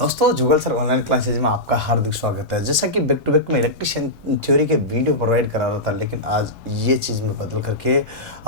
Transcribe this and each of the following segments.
दोस्तों जुगल sir online classes में आपका हार्दिक स्वागत है। जैसा कि बैक टू बैक में इलेक्ट्रिशियन थ्योरी के वीडियो प्रोवाइड करा रहा था, लेकिन आज ये चीज़ में बदल करके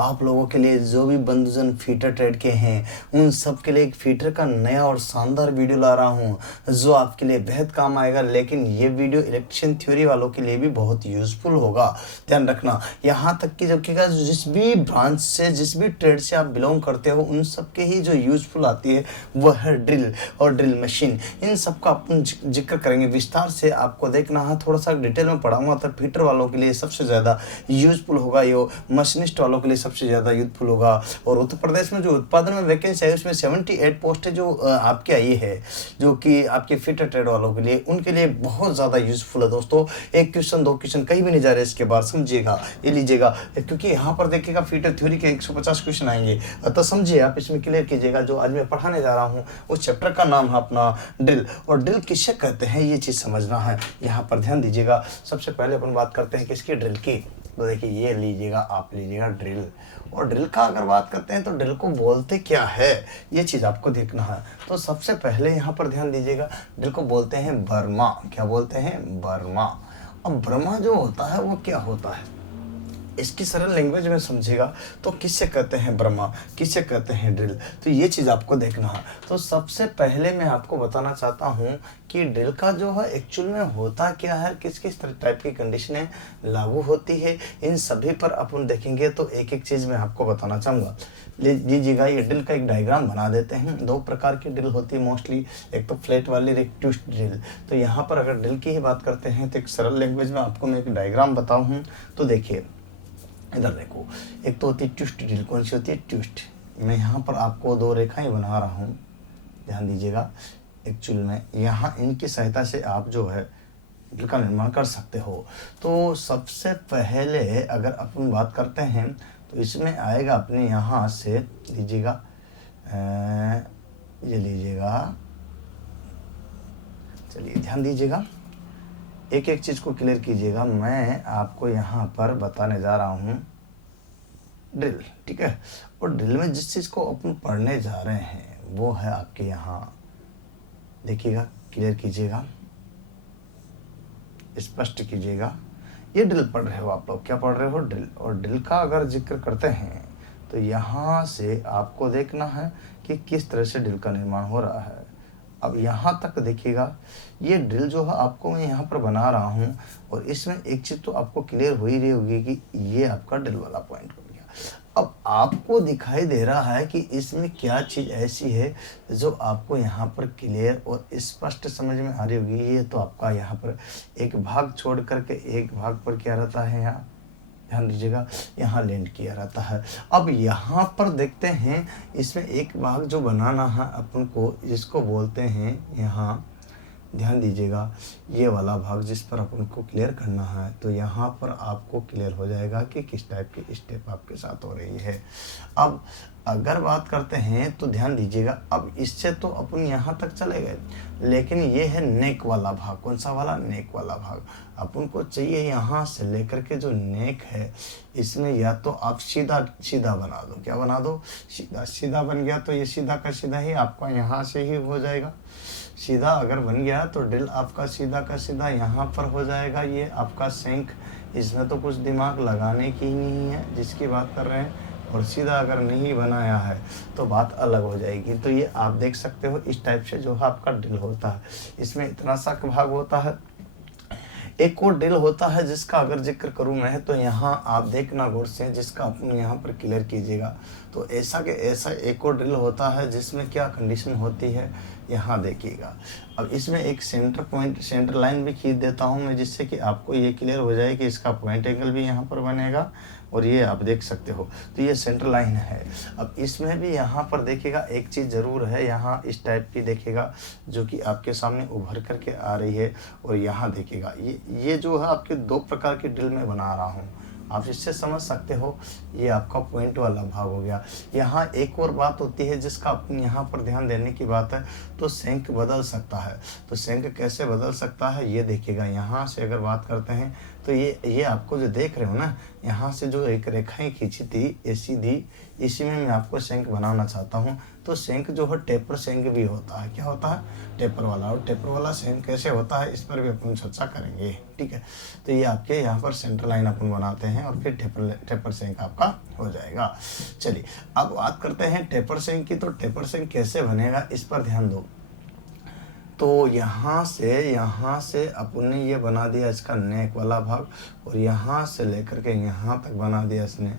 आप लोगों के लिए जो भी बंधुजन फीटर ट्रेड के हैं उन सब के लिए एक फीटर का नया और शानदार वीडियो ला रहा हूँ जो आपके लिए बेहद काम आएगा। लेकिन ये वीडियो इलेक्ट्रिशियन थ्योरी वालों के लिए भी बहुत यूजफुल होगा। ध्यान रखना, यहाँ तक कि जब जिस भी ब्रांच से जिस भी ट्रेड से आप बिलोंग करते हो उन सब के ही जो यूजफुल आती है वह है ड्रिल और ड्रिल मशीन। इन सब का अपन जिक्र करेंगे विस्तार से। आपको देखना है, थोड़ा सा डिटेल में पढ़ाऊंगा तो फीटर वालों के लिए सबसे ज़्यादा यूजफुल होगा, यो मशीनिस्ट वालों के लिए सबसे ज़्यादा यूजफुल होगा। और उत्तर प्रदेश में जो उत्पादन में वैकेंसी है उसमें 78 पोस्ट जो आपके आई है, जो कि आपके फीटर ट्रेड वालों के लिए, उनके लिए बहुत ज़्यादा यूजफुल है। दोस्तों एक क्वेश्चन दो क्वेश्चन कहीं भी नहीं जा रहे, इसके बाद समझिएगा, ये लीजिएगा, क्योंकि यहाँ पर देखिएगा फीटर थ्योरी के 150 क्वेश्चन आएंगे। तो समझिए, आप इसमें क्लियर कीजिएगा। जो आज मैं पढ़ाने जा रहा हूँ उस चैप्टर का नाम है अपना ड्रिल, और ड्रिल किससे कहते हैं ये चीज़ समझना है। यहाँ पर ध्यान दीजिएगा। सबसे पहले अपन बात करते हैं किसकी, ड्रिल की। तो देखिए ये लीजिएगा, आप लीजिएगा ड्रिल। और ड्रिल का अगर बात करते हैं तो ड्रिल को बोलते क्या है ये चीज़ आपको देखना है। तो सबसे पहले यहाँ पर ध्यान दीजिएगा, ड्रिल को बोलते हैं बर्मा। क्या बोलते हैं? बर्मा। अब बर्मा जो होता है वो क्या होता है, इसकी सरल लैंग्वेज में समझेगा तो किससे कहते हैं बर्मा, किससे कहते हैं ड्रिल, तो ये चीज़ आपको देखना है। तो सबसे पहले मैं आपको बताना चाहता हूँ कि ड्रिल का जो है एक्चुअल में होता क्या है, किस किस टाइप की कंडीशनें लागू होती है, इन सभी पर अपन देखेंगे। तो एक एक चीज़ मैं आपको बताना चाहूँगा। लीजिएगा, ये ड्रिल का एक डायग्राम बना देते हैं। दो प्रकार की ड्रिल होती है मोस्टली, एक तो फ्लैट वाली, एक ट्विस्ट ड्रिल। तो यहाँ पर अगर ड्रिल की ही बात करते हैं तो एक सरल लैंग्वेज में आपको मैं एक डायग्राम बताऊँ। तो देखिए इधर देखो, एक तो होती है ट्विस्ट ड्रिल। कौन सी होती है? ट्विस्ट। मैं यहाँ पर आपको दो रेखाएं बना रहा हूँ, ध्यान दीजिएगा। एक्चुअल में यहाँ इनकी सहायता से आप जो है ड्रिल का निर्माण कर सकते हो। तो सबसे पहले अगर अपन बात करते हैं तो इसमें आएगा अपने यहाँ से, लीजिएगा ये लीजिएगा, चलिए ध्यान दीजिएगा, एक एक चीज़ को क्लियर कीजिएगा। मैं आपको यहाँ पर बताने जा रहा हूँ ड्रिल, ठीक है। और ड्रिल में जिस चीज़ को अपन पढ़ने जा रहे हैं वो है आपके यहाँ, देखिएगा, क्लियर कीजिएगा, स्पष्ट कीजिएगा। ये ड्रिल पढ़ रहे हो आप लोग, क्या पढ़ रहे हो? ड्रिल। और ड्रिल का अगर जिक्र करते हैं तो यहाँ से आपको देखना है कि किस तरह से ड्रिल का निर्माण हो रहा है। अब यहाँ तक देखिएगा, ये ड्रिल जो है आपको मैं यहाँ पर बना रहा हूँ, और इसमें एक चीज़ तो आपको क्लियर हो ही रही होगी कि ये आपका ड्रिल वाला पॉइंट हो गया। अब आपको दिखाई दे रहा है कि इसमें क्या चीज़ ऐसी है जो आपको यहाँ पर क्लियर और स्पष्ट समझ में आ रही होगी। ये तो आपका यहाँ पर एक भाग छोड़ करके एक भाग पर क्या रहता है, यहाँ ध्यान दीजिएगा, यहाँ लैंड किया रहता है। अब यहाँ पर देखते हैं, इसमें एक भाग जो बनाना है अपन को, जिसको बोलते हैं यहाँ, ध्यान दीजिएगा, ये वाला भाग जिस पर अपन को क्लियर करना है। तो यहाँ पर आपको क्लियर हो जाएगा कि किस टाइप की स्टेप आपके साथ हो रही है। अब अगर बात करते हैं तो ध्यान दीजिएगा, अब इससे तो अपन यहाँ तक चले गए, लेकिन ये है नेक वाला भाग। कौन सा वाला? नेक वाला भाग। अपन को चाहिए यहाँ से लेकर के जो नेक है, इसमें या तो आप सीधा सीधा बना दो। क्या बना दो? सीधा। सीधा बन गया तो ये सीधा का सीधा ही आपका यहाँ से ही हो जाएगा। सीधा अगर बन गया तो ड्रिल आपका सीधा का सीधा यहाँ पर हो जाएगा। ये आपका सिंक, इसमें तो कुछ दिमाग लगाने की ही नहीं है जिसकी बात कर रहे हैं। और सीधा अगर नहीं बनाया है तो बात अलग हो जाएगी। तो ये आप देख सकते हो, इस टाइप से जो है आपका ड्रिल होता है। इसमें इतना सा भाग होता है। एक और ड्रिल होता है जिसका अगर जिक्र करूँ मैं तो यहाँ आप देखना गौर से, जिसका अपन यहाँ पर क्लियर कीजिएगा। तो ऐसा के ऐसा एक और ड्रिल होता है जिसमें क्या कंडीशन होती है, यहाँ देखिएगा। अब इसमें एक सेंटर पॉइंट, सेंटर लाइन भी खींच देता हूँ मैं, जिससे कि आपको ये क्लियर हो जाए कि इसका पॉइंट एंगल भी यहाँ पर बनेगा, और ये आप देख सकते हो। तो ये सेंटर लाइन है। अब इसमें भी यहाँ पर देखिएगा एक चीज़ ज़रूर है, यहाँ इस टाइप की देखिएगा जो कि आपके सामने उभर करके आ रही है। और यहाँ देखिएगा, ये जो है आपके दो प्रकार की ड्रिल में बना रहा हूँ, आप इससे समझ सकते हो। ये आपका पॉइंट वाला भाग हो गया। यहाँ एक और बात होती है जिसका अपन यहाँ पर ध्यान देने की बात है, तो सेंक बदल सकता है। तो सेंक कैसे बदल सकता है ये देखिएगा। यहाँ से अगर बात करते हैं तो ये आपको जो देख रहे हो ना, यहाँ से जो एक रेखाएं खींची थी ये सीधी, इसी में मैं आपको शंख बनाना चाहता हूँ। तो शंख जो है टेपर शंख भी होता है। क्या होता है? टेपर वाला। और टेपर वाला शंख कैसे होता है इस पर भी अपन चर्चा करेंगे, ठीक है। तो ये आपके यहाँ पर सेंटर लाइन अपन बनाते हैं और फिर टेपर शंख आपका हो जाएगा। चलिए अब बात करते हैं टेपर शंख की। तो टेपर शंख कैसे बनेगा इस पर ध्यान दो। तो यहाँ से अपन ने ये बना दिया इसका नेक वाला भाग, और यहाँ से लेकर के यहाँ तक बना दिया इसने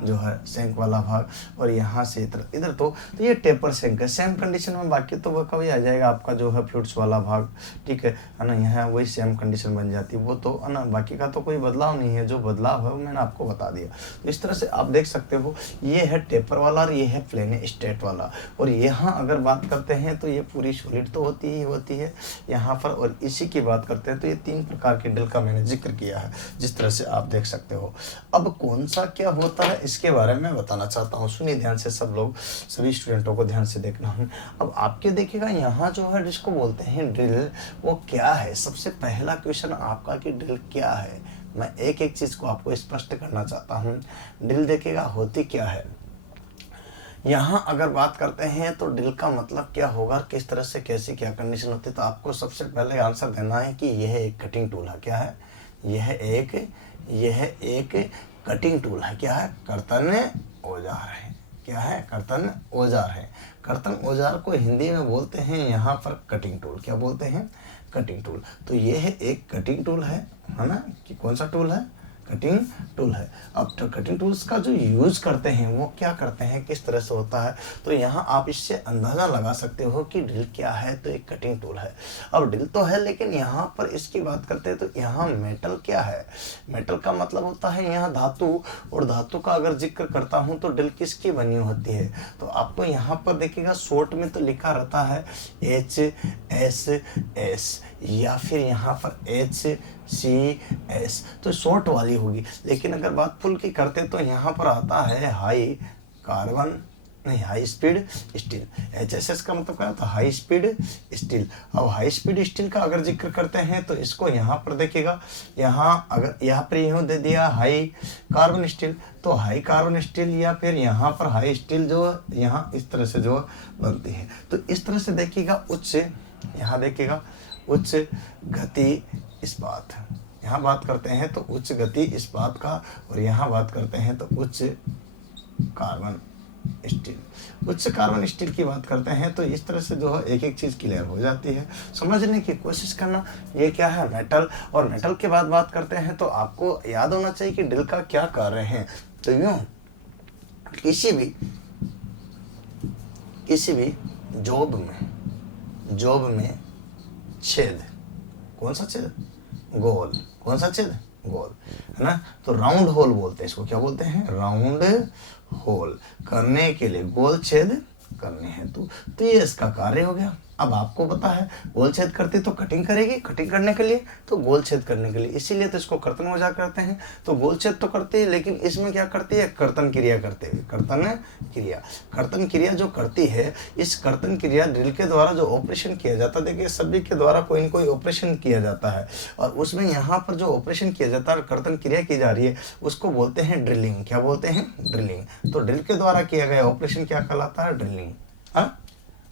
जो है शंख वाला भाग, और यहाँ से इधर तो ये टेपर शंख है। सेम कंडीशन में बाकी तो वो कभी आ जाएगा आपका जो है फ्लूट्स वाला भाग, ठीक है ना। यहाँ वही सेम कंडीशन बन जाती है वो तो है ना, बाकी का तो कोई बदलाव नहीं है। जो बदलाव है वो मैंने आपको बता दिया। तो इस तरह से आप देख सकते हो, ये है टेपर वाला और ये है प्लेन स्ट्रेट वाला। और यहाँ अगर बात करते हैं तो ये पूरी सॉलिड तो होती है यहाँ पर। और इसी की बात करते हैं तो ये 3 प्रकार के ड्रिल का मैंने जिक्र किया है, जिस तरह से आप देख सकते हो। अब कौन सा क्या होता है इसके बारे में बताना चाहता हूँ। सुनिए ध्यान से सब लोग, सभी स्टूडेंटों को ध्यान से देखना है। अब आपके देखिएगा यहाँ जो है जिसको बोलते हैं ड्रिल, वो क्या है। सबसे पहला क्वेश्चन आपका कि ड्रिल क्या है। मैं एक एक चीज को आपको स्पष्ट करना चाहता हूँ। ड्रिल देखिएगा होती क्या है। यहाँ अगर बात करते हैं तो ड्रिल का मतलब क्या होगा, किस तरह से कैसी क्या कंडीशन होती है। तो आपको सबसे पहले आंसर देना है कि यह एक कटिंग टूल है। क्या है? यह एक कटिंग टूल है। क्या है? कर्तन औजार है। क्या है? कर्तन औजार है। कर्तन औजार को हिंदी में बोलते हैं यहाँ पर कटिंग टूल। क्या बोलते हैं? Cutting tool. तो यह एक कटिंग टूल है ना। कि कौन सा टूल है? कटिंग टूल है। अब तो कटिंग टूल्स का जो यूज करते हैं वो क्या करते हैं, किस तरह से होता है, तो यहाँ आप इससे अंदाजा लगा सकते हो कि ड्रिल क्या है। तो एक कटिंग टूल है। अब ड्रिल तो है, लेकिन यहाँ पर इसकी बात करते हैं तो यहाँ मेटल क्या है। मेटल का मतलब होता है यहाँ धातु, और धातु का अगर जिक्र करता हूँ तो ड्रिल किसकी बनी होती है। तो आपको यहाँ पर देखिएगा शॉर्ट में तो लिखा रहता है HSS, या फिर यहाँ पर HCS, तो शॉर्ट वाली होगी। लेकिन अगर बात फुल की करते तो यहाँ पर आता है हाई स्पीड स्टील। HSS का मतलब क्या होता है? High speed steel. अब हाई स्पीड स्टील का अगर जिक्र करते हैं तो इसको यहाँ पर देखिएगा, यहाँ पर यूँ दे दिया हाई कार्बन स्टील, तो हाई कार्बन स्टील, या फिर यहाँ पर हाई स्टील जो यहाँ इस तरह से जो बनती है। तो इस तरह से देखिएगा यहाँ देखिएगा उच्च गति इस्पात। यहाँ बात करते हैं तो उच्च गति इस्पात का, और यहाँ बात करते हैं तो उच्च कार्बन स्टील। उच्च कार्बन स्टील की बात करते हैं तो इस तरह से जो है एक एक चीज़ क्लियर हो जाती है। समझने की कोशिश करना। ये क्या है? मेटल। और मेटल के बाद बात करते हैं तो आपको याद होना चाहिए कि ड्रिल का क्या कार्य है। तो यूँ किसी भी जॉब में छेद, कौन सा छेद? गोल। कौन सा छेद? गोल, है ना। तो राउंड होल बोलते हैं इसको। क्या बोलते हैं? राउंड होल करने के लिए, गोल छेद करने हैं। तो ये इसका कार्य हो गया। अब आपको पता है गोल छेद करती तो कटिंग करेगी, कटिंग करने के लिए तो गोल छेद करने के लिए, इसीलिए तो इसको कर्तन औजार करते हैं। तो गोल छेद तो करती है, लेकिन इसमें क्या करती है? कर्तन क्रिया करते हुए। कर्तन क्रिया जो करती है, इस कर्तन क्रिया ड्रिल के द्वारा जो ऑपरेशन किया जाता है, देखिए सभी के द्वारा कोई न कोई ऑपरेशन किया जाता है, और उसमें यहाँ पर जो ऑपरेशन किया जाता है, कर्तन क्रिया की जा रही है, उसको बोलते हैं ड्रिलिंग। क्या बोलते हैं? ड्रिलिंग। तो ड्रिल के द्वारा किया गया ऑपरेशन क्या कहलाता है? ड्रिलिंग। हाँ,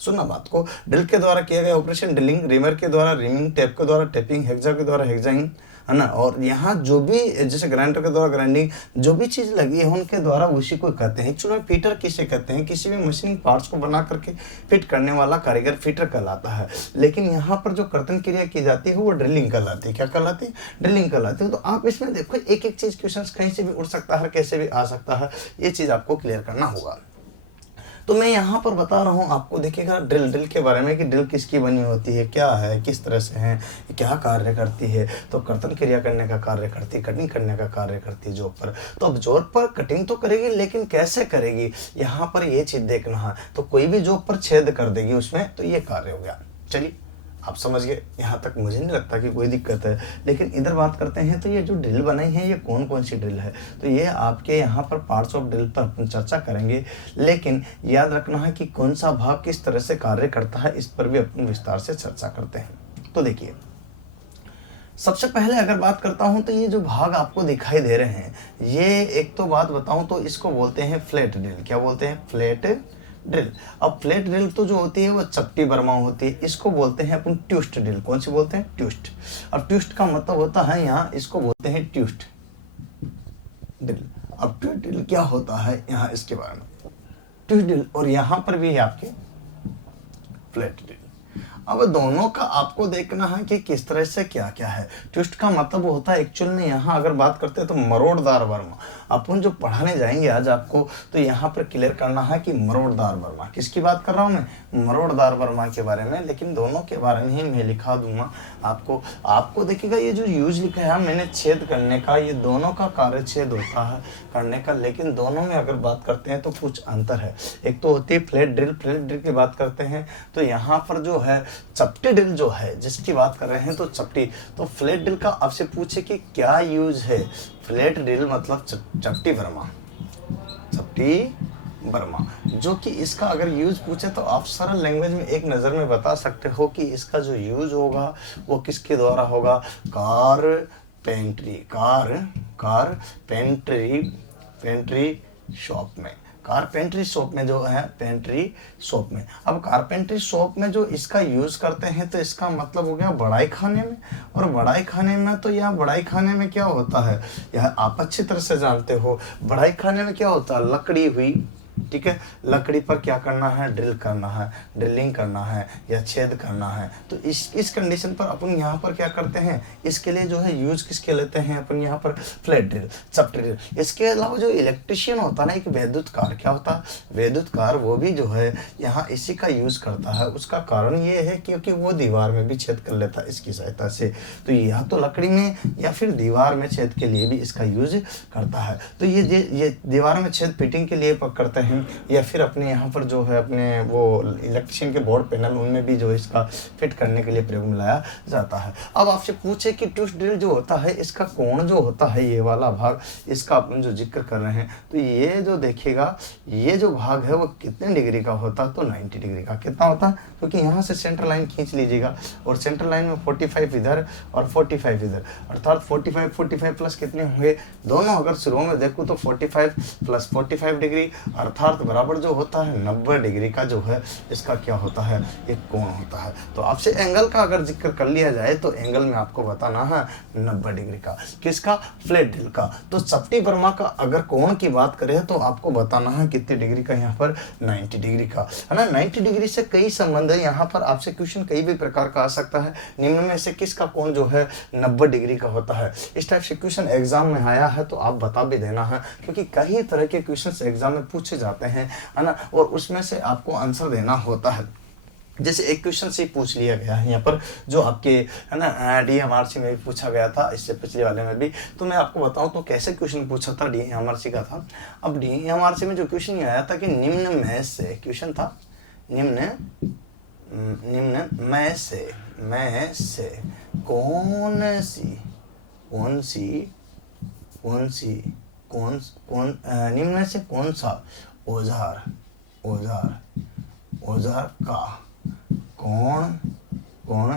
सुनना बात को। ड्रिल के द्वारा किया गया ऑपरेशन ड्रिलिंग, रिमर के द्वारा रिमिंग, टेप के द्वारा टेपिंग, हेक्सा के द्वारा हेक्साइंग, है ना। और यहाँ जो भी जैसे ग्राइंडर के द्वारा ग्राइंडिंग, जो भी चीज़ लगी है उनके द्वारा उसी को कहते हैं। एक्चुअली फिटर किसे कहते हैं? किसी भी मशीनिंग पार्ट्स को बना करके फिट करने वाला कारीगर फिटर कहलाता है। लेकिन यहाँ पर जो कर्तन क्रिया की जाती है वो ड्रिलिंग कहलाती है। क्या कहलाती है? ड्रिलिंग कहलाती है। तो आप इसमें देखो एक एक चीज़ क्वेश्चन कहीं से भी उठ सकता है, कैसे भी आ सकता है, ये चीज़ आपको क्लियर करना होगा। तो मैं यहाँ पर बता रहा हूँ आपको, देखिएगा ड्रिल के बारे में कि ड्रिल किसकी बनी होती है, क्या है, किस तरह से है, क्या कार्य करती है। तो कर्तन क्रिया करने का कार्य करती है, कटिंग करने का कार्य करती है जॉब पर। तो अब जॉब पर कटिंग तो करेगी, लेकिन कैसे करेगी, यहाँ पर ये चीज़ देखना है। तो कोई भी जॉब पर छेद कर देगी उसमें, तो ये कार्य हो गया। चलिए आप समझ गए, यहाँ तक मुझे नहीं लगता कि कोई दिक्कत है। लेकिन इधर बात करते हैं तो ये जो ड्रिल बनाई है ये कौन कौन सी ड्रिल है, तो ये आपके यहाँ पर पार्ट्स ऑफ ड्रिल पर अपन चर्चा करेंगे। लेकिन याद रखना है कि कौन सा भाग किस तरह से कार्य करता है, इस पर भी अपन विस्तार से चर्चा करते हैं। तो देखिए सबसे पहले अगर बात करता हूं तो ये जो भाग आपको दिखाई दे रहे हैं, ये एक तो बात बताऊं तो इसको बोलते हैं फ्लैट ड्रिल। क्या बोलते हैं? Flat drill. अब फ्लैट ड्रिल तो जो होती है वो चपटी बर्मा होती है, इसको बोलते हैं अपन ट्विस्ट ड्रिल। कौन सी बोलते हैं? ट्विस्ट। अब ट्विस्ट का मतलब होता है यहाँ, इसको बोलते हैं ट्विस्ट ड्रिल। अब ट्विस्ट ड्रिल क्या होता है यहाँ इसके बारे में, ट्विस्ट ड्रिल, और यहाँ पर भी है आपके फ्लैट ड्रिल। अब दोनों का आपको देखना है कि किस तरह से क्या क्या है। ट्विस्ट का मतलब होता है एक्चुअल में, यहाँ अगर बात करते हैं तो मरोड़दार वर्मा। अपन जो पढ़ाने जाएंगे आज आपको, तो यहाँ पर क्लियर करना है कि मरोड़दार वर्मा, किसकी बात कर रहा हूँ मैं? मरोड़दार वर्मा के बारे में। लेकिन दोनों के बारे में ही मैं लिखा दूंगा आपको देखिएगा ये जो यूज लिखा है मैंने छेद करने का, ये दोनों का कार्य छेद होता है करने का, लेकिन दोनों में अगर बात करते हैं तो कुछ अंतर है। एक तो होती है फ्लैट ड्रिल। फ्लैट ड्रिल की बात करते हैं तो यहाँ पर जो है चपटी ड्रिल जो है जिसकी बात कर रहे हैं, तो चपटी, तो फ्लैट ड्रिल का आपसे पूछे कि क्या यूज है। फ्लैट ड्रिल मतलब चपटी बर्मा, चपटी बर्मा, जो कि इसका अगर यूज पूछे तो आप सरल लैंग्वेज में एक नज़र में बता सकते हो कि इसका जो यूज होगा वो किसके द्वारा होगा? पेंट्री शॉप में, कारपेंट्री शॉप में जो है, पेंट्री शॉप में। अब कारपेंट्री शॉप में जो इसका यूज करते हैं तो इसका मतलब हो गया बढ़ाई खाने में। और बढ़ाई खाने में तो यह बढ़ाई खाने में क्या होता है, यह आप अच्छी तरह से जानते हो। बढ़ाई खाने में क्या होता है? लकड़ी हुई, ठीक है, लकड़ी पर क्या करना है? ड्रिल करना है, ड्रिलिंग करना है या छेद करना है। तो इस कंडीशन पर अपन यहाँ पर क्या करते हैं, इसके लिए जो है यूज किसके लेते हैं अपन यहाँ पर? फ्लैट ड्रिल, चपटी ड्रिल। इसके अलावा जो इलेक्ट्रिशियन होता है ना, एक विद्युतकार, क्या होता है? विद्युतकार, वो भी जो है यहाँ इसी का यूज करता है। उसका कारण ये है क्योंकि वो दीवार में भी छेद कर लेता है इसकी सहायता से। तो या तो लकड़ी में या फिर दीवार में छेद के लिए भी इसका यूज करता है। तो ये दीवार में छेद फिटिंग के लिए करते हैं, या फिर अपने यहाँ पर जो है अपने वो इलेक्ट्रिशियन के बोर्ड पैनल उनमें भी जो इसका फिट करने के लिए प्रयोग में लाया जाता है। अब आपसे पूछे कि ट्विस्ट ड्रिल जो होता है इसका कोण जो होता है, ये वाला भाग, इसका अपन जो जिक्र कर रहे हैं, तो ये जो देखिएगा ये जो भाग है वो कितने डिग्री का होता है? तो 90 डिग्री का। कितना होता है? क्योंकि यहाँ से सेंटर लाइन खींच लीजिएगा और सेंटर लाइन में 45 इधर और 45 इधर, अर्थात 45 प्लस कितने होंगे? दोनों अगर शुरू में देखूँ तो 45 प्लस 45 डिग्री अर्थात बराबर जो होता है 90 डिग्री का जो है इसका क्या होता है? एक कोण होता है। तो आपसे एंगल का अगर जिक्र कर लिया जाए तो एंगल में आपको बताना है 90 डिग्री का। किसका? फ्लैट ड्रिल का। तो चपटी बर्मा का अगर कोण की बात करें तो आपको बताना है कितने डिग्री का? यहाँ पर 90 डिग्री का, है ना। 90 डिग्री से कई संबंध है, यहाँ पर आपसे क्वेश्चन कई भी प्रकार का आ सकता है। निम्न में से किसका कोण जो है 90 डिग्री का होता है? इस टाइप से क्वेश्चन एग्जाम में आया है तो आप बता भी देना है, क्योंकि कई तरह के क्वेश्चन एग्जाम में पूछे जाते हैं, है ना, और उसमें से आपको आंसर देना होता है। जैसे एक क्वेश्चन से पूछ लिया गया है यहाँ पर, जो आपके, है ना, DMRC में भी पूछा गया था, इससे पिछले वाले में भी। तो मैं आपको बताऊं तो कैसे क्वेश्चन पूछा था, DMRC का था। अब DMRC में जो क्वेश्चन ये आया था कि निम्न में से, क्वेश्चन था निम्न में से निम्न में से कौन सा औजार का कोण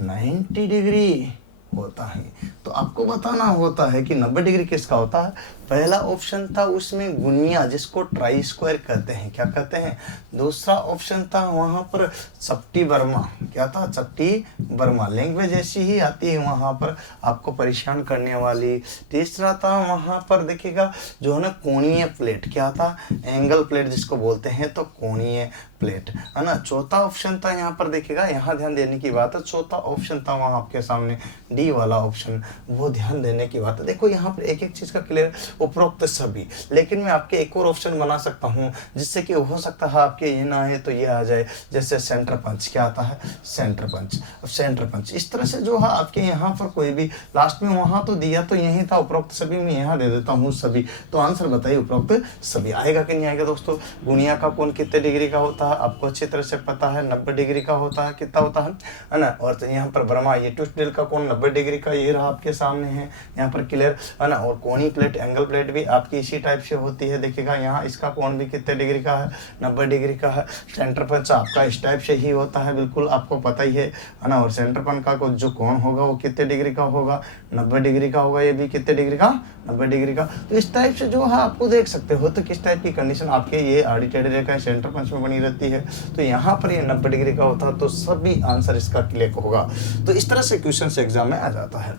90 डिग्री होता है? तो आपको बताना होता है कि 90 डिग्री किसका होता है। पहला ऑप्शन था उसमें गुनिया, जिसको ट्राई स्क्वायर कहते हैं, क्या कहते हैं। दूसरा ऑप्शन था वहाँ पर चपटी बर्मा, क्या था? चपटी बर्मा, लैंग्वेज ऐसी ही आती है वहाँ पर आपको परेशान करने वाली। तीसरा था वहाँ पर देखिएगा जो है ना कोणीय प्लेट, क्या था? एंगल प्लेट जिसको बोलते हैं, तो कोणीय प्लेट, है ना। चौथा ऑप्शन था यहाँ पर देखिएगा, यहाँ ध्यान देने की बात है, चौथा ऑप्शन था वहाँ आपके सामने डी वाला ऑप्शन, वो ध्यान देने की बात है। देखो यहाँ पर एक एक चीज का क्लियर, उपरोक्त सभी, लेकिन मैं आपके एक और ऑप्शन बना सकता हूँ जिससे कि हो सकता है आपके ये ना है तो ये आ जाए। जैसे सेंटर पंच, क्या आता है? Centre punch. अब सेंटर पंच इस तरह से जो है आपके यहाँ पर कोई भी लास्ट में वहां तो दिया तो यही था उपरोक्त सभी, में यहाँ दे देता हूँ सभी। तो आंसर बताइए उपरोक्त सभी आएगा कि नहीं आएगा दोस्तों। गुनिया का कोण कितने डिग्री का होता होता है आपको अच्छी तरह से पता है, 90 डिग्री का होता है, कितना होता है ना। और तो यहाँ पर बर्मा, ये ट्विस्ट ड्रिल का कोण 90 डिग्री का ये रहा आपके सामने है यहाँ पर क्लियर है ना। और कोनी प्लेट, एंगल प्लेट भी आपकी इसी टाइप से होती है, देखिएगा यहाँ इसका कोण भी कितने डिग्री का है, 90 डिग्री का है। सेंटर पंच आपका इस टाइप से ही होता है, बिल्कुल आपको पता ही है ना। और सेंटर पंच का जो कोण होगा वो कितने डिग्री का होगा, 90 डिग्री का होगा। ये भी कितने डिग्री का, 90 डिग्री का। तो इस टाइप से जो है आपको देख सकते हो तो किस टाइप की कंडीशन आपके ये आड़ी टेढ़ी रेखा सेंटर पंच में बनी रहती है। तो यहाँ पर ये 90 डिग्री का होता है, तो सभी आंसर इसका क्लियर होगा। तो इस तरह से क्वेश्चन से एग्जाम में आ जाता है।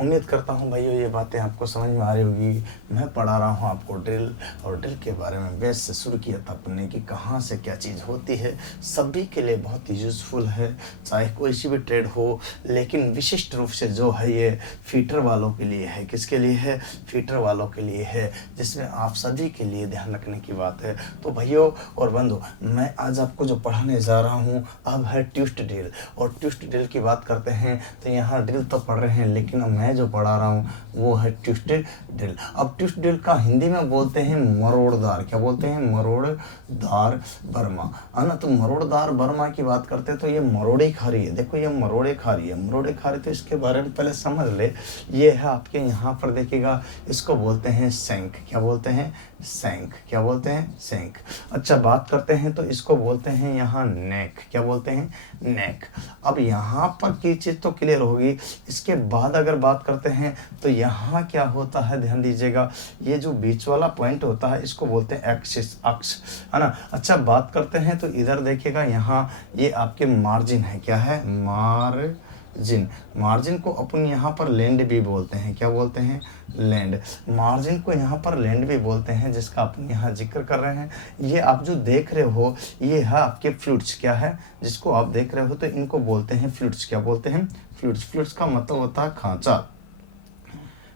उम्मीद करता हूँ भाइयों ये बातें आपको समझ में आ रही होगी। मैं पढ़ा रहा हूँ आपको ड्रिल, और ड्रिल के बारे में बेस से शुरू किया था पढ़ने की, कहाँ से क्या चीज़ होती है, सभी के लिए बहुत ही यूज़फुल है, चाहे कोई सी भी ट्रेड हो। लेकिन विशिष्ट रूप से जो है ये फीटर वालों के लिए है। किसके लिए है, फीटर वालों के लिए है, जिसमें आप सभी के लिए ध्यान रखने की बात है। तो भाइयों और बंधु, मैं आज आपको जो पढ़ाने जा रहा हूँ अब है ट्विस्ट ड्रिल। और ट्विस्ट ड्रिल की बात करते हैं तो यहाँ ड्रिल तो पढ़ रहे हैं, लेकिन अब मैं जो पढ़ा रहा हूँ वो है ट्विस्ट ड्रिल। अब ट्विस्ट ड्रिल का हिंदी में बोलते हैं मरोड़दार। क्या बोलते हैं, मरोड़दार बर्मा, है ना। तो मरोड़दार बर्मा की बात करते हैं तो ये मरोड़े खा रही है। देखो ये मरोड़े खा रही है, मरोड़े खा रही, तो इसके बारे में पहले समझ ले। ये है आपके यहाँ पर देखिएगा, इसको बोलते हैं शंख। क्या बोलते हैं, शंख। क्या बोलते हैं, शंख। अच्छा बात करते हैं तो इसको बोलते हैं यहाँ नेक। क्या बोलते हैं, नेक। अब यहाँ पर की चीज़ तो क्लियर होगी। इसके बाद अगर बात करते हैं तो यहाँ क्या होता है, ध्यान दीजिएगा, ये जो बीच वाला पॉइंट होता है इसको बोलते हैं एक्सिस, अक्ष, है ना। अच्छा बात करते हैं तो इधर देखिएगा, यहाँ ये आपके मार्जिन है। क्या है, मार्जिन। मार्जिन को अपन यहाँ पर लैंड भी बोलते हैं। क्या बोलते हैं, लैंड। मार्जिन को यहाँ पर लैंड भी बोलते हैं, जिसका अपन यहाँ जिक्र कर रहे हैं। ये आप जो देख रहे हो ये है आपके फ्लूइड्स। क्या है, जिसको आप देख रहे हो तो इनको बोलते हैं फ्लूइड्स। क्या बोलते हैं, फ्लूइड्स। फ्लूइड्स का मतलब होता है खांचा,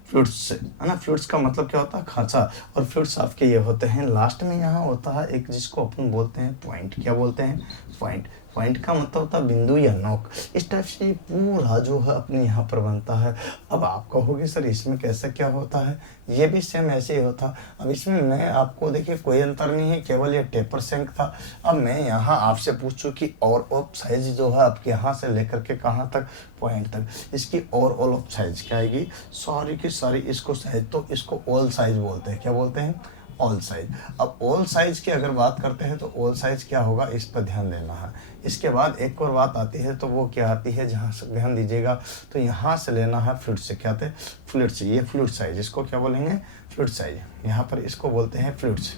फ्लूइड्स से, है ना। फ्लूइड्स का मतलब क्या होता है, खांचा। और फ्लूइड्स आपके ये होते हैं, लास्ट में यहाँ होता है एक जिसको अपन बोलते हैं पॉइंट। क्या बोलते हैं, पॉइंट। पॉइंट का मतलब होता है बिंदु या नोक। इस टाइप से ये पूरा जो है अपने यहाँ पर बनता है। अब आप कहोगे सर इसमें कैसे क्या होता है, ये भी सेम ऐसे ही होता। अब इसमें मैं आपको देखिए कोई अंतर नहीं है, केवल ये टेपर शंख था। अब मैं यहाँ आपसे पूछूं कि और ऑफ साइज जो है आपके यहाँ से लेकर के कहाँ तक, पॉइंट तक, इसकी और ऑल ऑफ साइज क्या आएगी, सारी की सारी इसको साइज, तो इसको ऑल साइज बोलते हैं। क्या बोलते हैं, ऑल साइज। अब ऑल साइज की अगर बात करते हैं तो ऑल साइज क्या होगा, इस पर ध्यान देना है। इसके बाद एक और बात आती है, तो वो क्या आती है, जहाँ से ध्यान दीजिएगा, तो यहाँ से लेना है फ्लूइड से। क्या थे, फ्लूइड से। ये फ्लूइड साइज, इसको क्या बोलेंगे, फ्लूइड साइज। यहाँ पर इसको बोलते हैं फ्लूइड्स,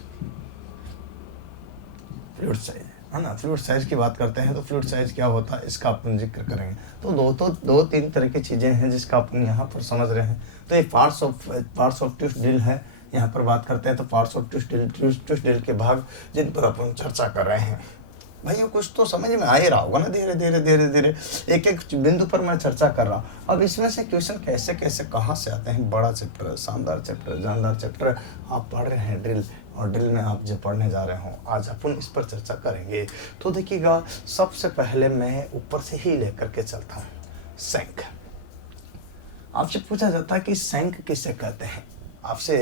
फ्लूइड साइज, है ना। फ्लूइड साइज की बात करते हैं तो फ्लूइड साइज क्या होता है इसका अपन जिक्र करेंगे। तो दो तीन तरह की चीज़ें हैं जिसका अपन यहाँ पर समझ रहे हैं। तो ये पार्ट्स ऑफ ट्विस्ट ड्रिल है, यहाँ पर बात करते हैं तो पार्ट्स ऑफ ट्विस्ट ड्रिल के भाग जिन पर अपन चर्चा कर रहे हैं। भाइयों कुछ तो समझ में आ ही रहा होगा ना, धीरे धीरे एक एक बिंदु पर मैं चर्चा कर रहा हूँ। अब इसमें से क्वेश्चन कैसे कैसे कहाँ से आते हैं, बड़ा चैप्टर है, शानदार चैप्टर है, जानदार चैप्टर है। आप पढ़ रहे हैं ड्रिल, और ड्रिल में आप जो पढ़ने जा रहे हो आज अपन इस पर चर्चा करेंगे। तो देखिएगा, सबसे पहले मैं ऊपर से ही लेकर के चलता हूँ, शंख। आपसे पूछा जाता है कि शंख किसे कहते हैं, आपसे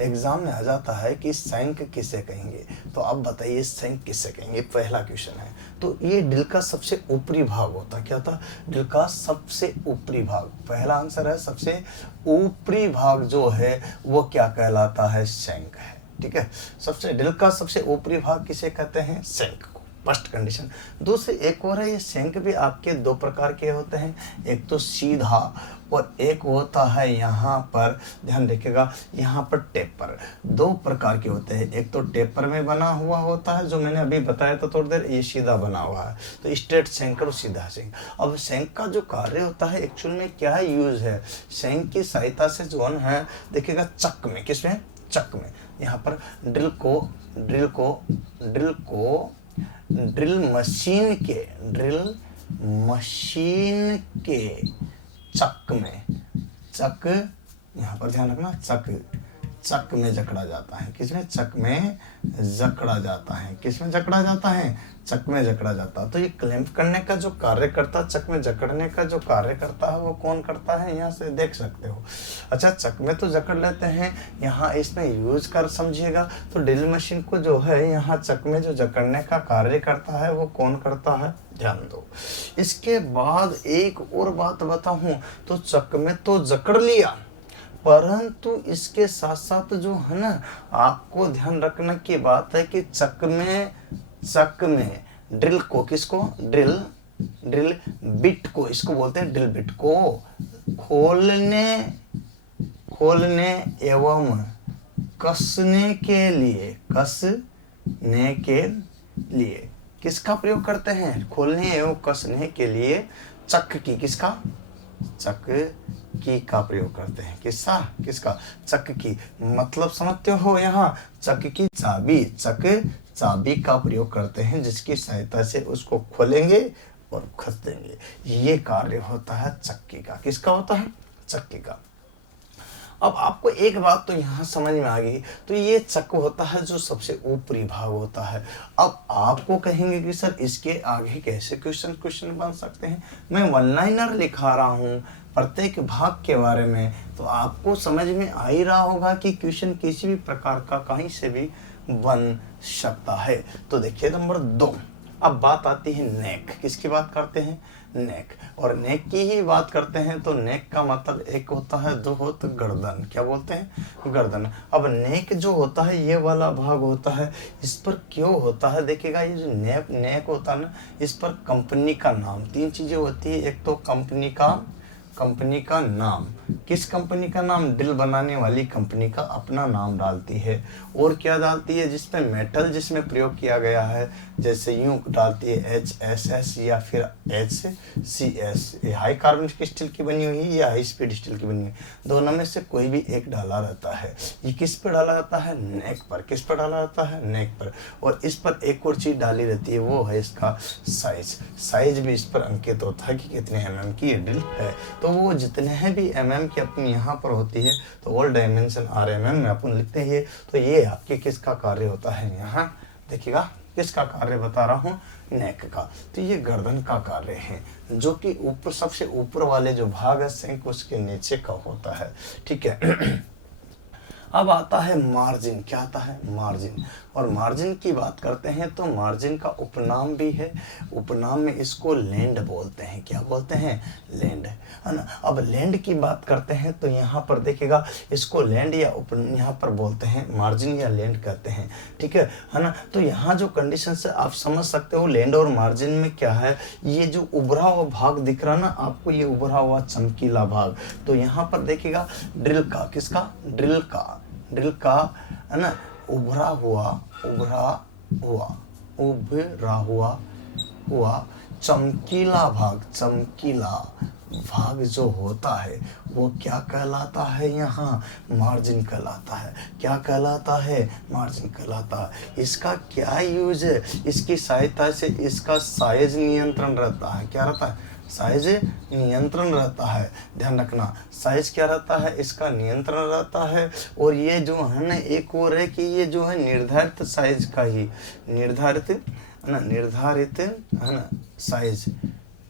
एग्जाम में आ जाता है कि शंख किसे कहेंगे, तो आप बताइए शंख किसे कहेंगे, पहला क्वेश्चन है। तो ये ड्रिल का सबसे ऊपरी भाग होता है। क्या था, ड्रिल का सबसे ऊपरी भाग। पहला आंसर है सबसे ऊपरी भाग जो है वो क्या कहलाता है, शंख है। ठीक है, सबसे ड्रिल का सबसे ऊपरी भाग किसे कहते हैं, शंख को, फर्स्ट कंडीशन। दूसरी एक और है, ये शंख भी आपके दो प्रकार के होते हैं, एक तो सीधा और एक होता है यहाँ पर, ध्यान रखिएगा, यहाँ पर टेपर। दो प्रकार के होते हैं, एक तो टेपर में बना हुआ होता है जो मैंने अभी बताया था थोड़ी देर, ये सीधा बना हुआ है, तो स्ट्रेट शंख और सीधा शंख। अब शंख का जो कार्य होता है एक्चुअल में क्या यूज है, शंख की सहायता से जो है देखिएगा चक में, किसमें, चक में, यहाँ पर ड्रिल मशीन के चक में, चक यहाँ पर ध्यान रखना, चक चक में जकड़ा जाता है। किसमें? चक में जकड़ा जाता है। किसमें जकड़ा जाता है? चक में जकड़ा जाता है। तो ये क्लैंप करने का जो कार्य करता, चक में जकड़ने का जो कार्य करता है वो कौन करता है, यहाँ से देख सकते हो। अच्छा, चक में तो जकड़ लेते हैं, यहाँ इसमें यूज कर समझिएगा। तो ड्रिल मशीन को जो है यहाँ चक में जो जकड़ने का कार्य करता है वो कौन करता है, ध्यान दो। इसके बाद एक और बात बताऊं, तो चक में तो जकड़ लिया, परंतु इसके साथ साथ जो है ना, आपको ध्यान रखने की बात है कि चक में ड्रिल को, किसको? ड्रिल बिट को, इसको बोलते हैं ड्रिल बिट को खोलने एवं कसने के लिए किसका प्रयोग करते हैं? खोलने एवं कसने के लिए चक की, किसका? चक की का प्रयोग करते हैं। किसका? चक की। मतलब समझते हो, यहाँ चक की चाबी का प्रयोग करते हैं, जिसकी सहायता से उसको खोलेंगे और खस देंगे। ये कार्य होता है चक्की का। किसका होता है? चक्की का। अब आपको एक बात तो यहाँ समझ में आ गई, तो ये चक होता है जो सबसे ऊपरी भाग होता है। अब आपको कहेंगे कि सर इसके आगे कैसे क्वेश्चन बन सकते हैं। मैं वन लाइनर लिखा रहा हूँ प्रत्येक भाग के बारे में, तो आपको समझ में आ ही रहा होगा कि क्वेश्चन किसी भी प्रकार का कहीं से भी बन सकता है। तो देखिए नंबर 2, अब बात आती है नेक। किसकी बात करते हैं? नेक। और नेक की ही बात करते हैं, तो नेक का मतलब एक होता है, दो होता गर्दन। क्या बोलते हैं? गर्दन। अब नेक जो होता है ये वाला भाग होता है, इस पर क्यों होता है देखिएगा, ये जो नेक होता है ना, इस पर कंपनी का नाम, 3 चीजें होती है। एक तो कंपनी का नाम, किस कंपनी का नाम? ड्रिल बनाने वाली कंपनी का अपना नाम डालती है। और क्या डालती है? जिसमें मेटल जिसमें प्रयोग किया गया है, जैसे यूं डालती है HSS या फिर HCS। ये हाई कार्बन स्टील की बनी हुई है या हाई स्पीड स्टील की बनी हुई, दोनों में से कोई भी एक डाला रहता है। ये किस पर डाला जाता है? नेक पर। किस पर डाला जाता है? नेक पर। और इस पर एक और चीज डाली रहती है, वो है इसका साइज भी इस पर अंकित होता है कि कितने mm की ड्रिल है। तो वो जितने हैं भी mm की अपनी यहाँ पर होती है, तो ऑल डायमेंशन RMM में अपन लिखते हैं। तो ये आपके किसका कार्य होता है? यहाँ देखिएगा किसका कार्य बता रहा हूँ, नेक का। तो ये गर्दन का कार्य है, जो कि ऊपर सबसे ऊपर वाले जो भाग है शंख उसके नीचे का होता है। ठीक है। अब आता है मार्जिन। क्या आता है? मार्जिन। और मार्जिन की बात करते हैं तो मार्जिन का उपनाम भी है, उपनाम में इसको लैंड बोलते हैं। क्या बोलते हैं? लैंड, है ना। अब लैंड की बात करते हैं तो यहाँ पर देखिएगा इसको लैंड या यहाँ पर बोलते हैं मार्जिन या लैंड कहते हैं। ठीक है ना। तो यहाँ जो कंडीशन से आप समझ सकते हो लैंड और मार्जिन में क्या है, ये जो उभरा हुआ भाग दिख रहा ना आपको, ये उभरा हुआ चमकीला भाग, तो यहाँ पर देखिएगा ड्रिल का, किसका? ड्रिल का, है ना, उभरा हुआ चमकीला भाग जो होता है वो क्या कहलाता है? यहाँ मार्जिन कहलाता है। क्या कहलाता है? मार्जिन कहलाता है। इसका क्या यूज है? इसकी सहायता से इसका साइज नियंत्रण रहता है। क्या रहता है? साइज नियंत्रण रहता है। ध्यान रखना, साइज क्या रहता है? इसका नियंत्रण रहता है। और ये जो है ना, एक और है कि ये जो है निर्धारित साइज का ही निर्धारित है ना साइज,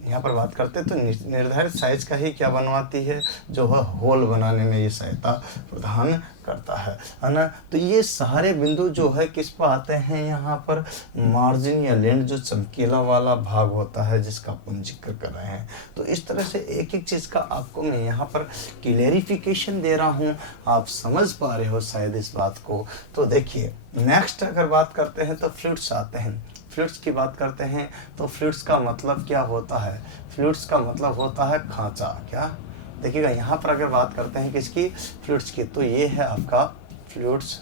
यहाँ पर बात करते हैं तो निर्धारित साइज का ही क्या बनवाती है, जो है होल बनाने में ये सहायता प्रदान करता है ना। तो ये सारे बिंदु जो है किस पर आते हैं? यहाँ पर मार्जिन या लैंड, जो चमकीला वाला भाग होता है जिसका अपन जिक्र कर रहे हैं। तो इस तरह से एक एक चीज़ का आपको मैं यहाँ पर क्लियरिफिकेशन दे रहा हूँ, आप समझ पा रहे हो शायद इस बात को। तो देखिए नेक्स्ट अगर बात करते हैं तो फ्लूइड्स आते हैं। फ्लूइड्स की बात करते हैं तो फ्लूइड्स का मतलब क्या होता है? फ्लूइड्स का मतलब होता है खांचा। क्या? देखिएगा यहाँ पर अगर बात करते हैं किसकी? फ्लूइड्स की, तो ये है आपका फ्लूइड्स।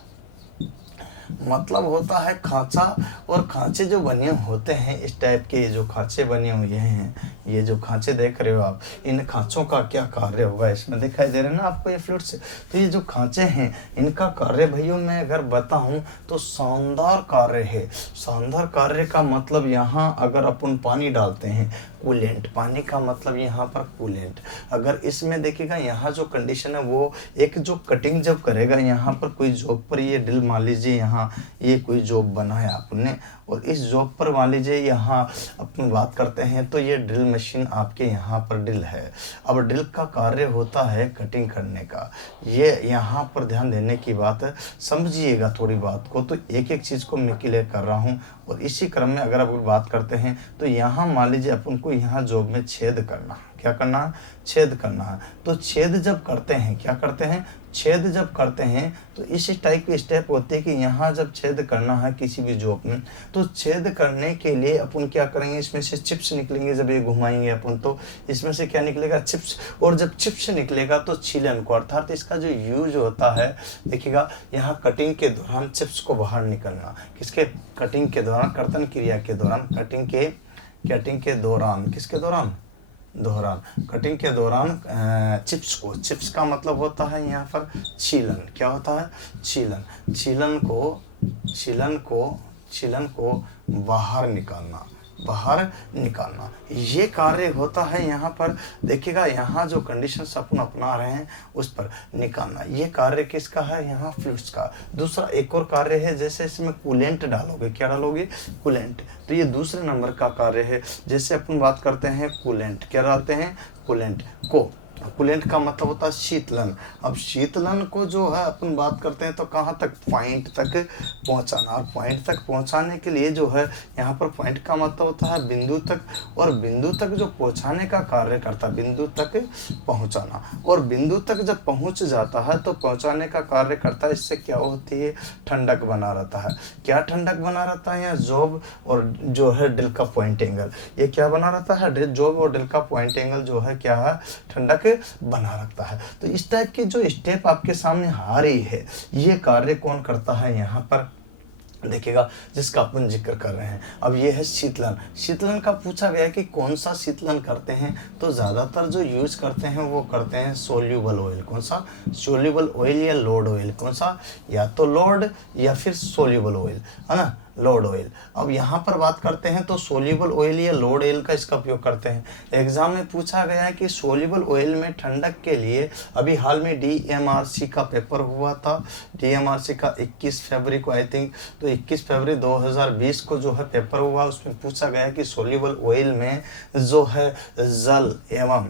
मतलब होता है खांचा, और खांचे जो बने होते हैं इस टाइप के, जो खांचे बने हुए हैं, ये जो खांचे देख रहे हो आप, इन खांचों का क्या कार्य होगा, इसमें दिखाई दे रहे हैं ना आपको ये फ्लूइड्स। तो ये जो खांचे हैं इनका कार्य भैया मैं अगर बताऊं तो शानदार कार्य है। शानदार कार्य का मतलब यहाँ अगर अपन पानी डालते हैं, कूलेंट, पानी का मतलब यहाँ पर कूलेंट, अगर इसमें देखिएगा यहाँ जो कंडीशन है वो एक जो कटिंग जब करेगा यहाँ पर कोई जॉब पर, ये ड्रिल मान लीजिए यहाँ ये कोई जॉब बनाया आपने, और इस जॉब पर मान लीजिए यहाँ अपन बात करते हैं तो ये ड्रिल मशीन आपके यहाँ पर ड्रिल है। अब ड्रिल का कार्य होता है कटिंग करने का, ये यहाँ पर ध्यान देने की बात है, समझिएगा थोड़ी बात को। तो एक एक चीज़ को मैं क्लियर कर रहा हूँ, और इसी क्रम में अगर आप बात करते हैं तो यहाँ मान लीजिए अपन को यहाँ जॉब में छेद करना, क्या करना है, छेद करना है। तो छेद जब करते हैं, क्या करते हैं, छेद जब करते हैं तो इस टाइप की स्टेप होती है कि यहाँ जब छेद करना है किसी भी जॉब में, तो छेद करने के लिए अपन क्या करेंगे, इसमें से चिप्स निकलेंगे, जब ये घुमाएंगे अपन तो इसमें से क्या निकलेगा, चिप्स, और जब चिप्स निकलेगा तो छीलन को, अर्थात इसका जो यूज होता है देखिएगा यहाँ कटिंग के दौरान चिप्स को बाहर निकलना, किसके, कटिंग के दौरान, कर्तन क्रिया के दौरान, कटिंग के दौरान, किसके दौरान, कटिंग के दौरान चिप्स को, चिप्स का मतलब होता है यहाँ पर छीलन, क्या होता है, छीलन को बाहर निकालना, ये कार्य होता है यहाँ पर। देखिएगा यहाँ जो कंडीशंस अपन अपना रहे हैं उस पर निकालना, ये कार्य किसका है, यहाँ फ्लूइड्स का। दूसरा एक और कार्य है, जैसे इसमें कूलेंट डालोगे, क्या डालोगे, कूलेंट, तो ये दूसरे नंबर का कार्य है। जैसे अपन बात करते हैं कूलेंट, क्या डालते हैं, कूलेंट को, कूलेंट का मतलब होता है शीतलन। अब शीतलन को जो है अपन बात करते हैं तो कहाँ तक, पॉइंट तक पहुँचाना, और पॉइंट तक पहुँचाने के लिए जो है यहाँ पर पॉइंट का मतलब होता है बिंदु तक, और बिंदु तक जो पहुँचाने का कार्य करता है, बिंदु तक पहुँचाना, और बिंदु तक जब पहुँच जाता है तो पहुँचाने का कार्य करता है। इससे क्या होती है, ठंडक बना रहता है। क्या ठंडक बना रहता है, यहाँ जॉब और जो है ड्रिल का पॉइंट एंगल, ये क्या बना रहता है, जॉब और ड्रिल का पॉइंट एंगल जो है क्या है, ठंडक बना रखता है। तो इस टाइप के जो स्टेप आपके सामने आ रही है, ये कार्य कौन करता है यहाँ पर देखिएगा, जिसका अपन जिक्र कर रहे हैं। अब ये है शीतलन। शीतलन का पूछा गया कि कौन सा शीतलन करते हैं, तो ज़्यादातर जो यूज करते हैं वो करते हैं सोल्यूबल ऑयल। कौन सा, सोल्यूबल ऑयल या लोड ऑयल, कौन सा, या तो लोड या फिर सोल्यूबल ऑयल, है ना, लोड ऑयल। अब यहाँ पर बात करते हैं तो सोल्यूबल ऑयल या लोड ऑयल का इसका उपयोग करते हैं। एग्जाम में पूछा गया है कि सोल्यूबल ऑयल में ठंडक के लिए, अभी हाल में DMRC का पेपर हुआ था, DMRC का 21 फरवरी को आई थिंक, तो 21 फरवरी 2020 को जो है पेपर हुआ, उसमें पूछा गया कि सोल्यूबल ऑयल में जो है जल एवं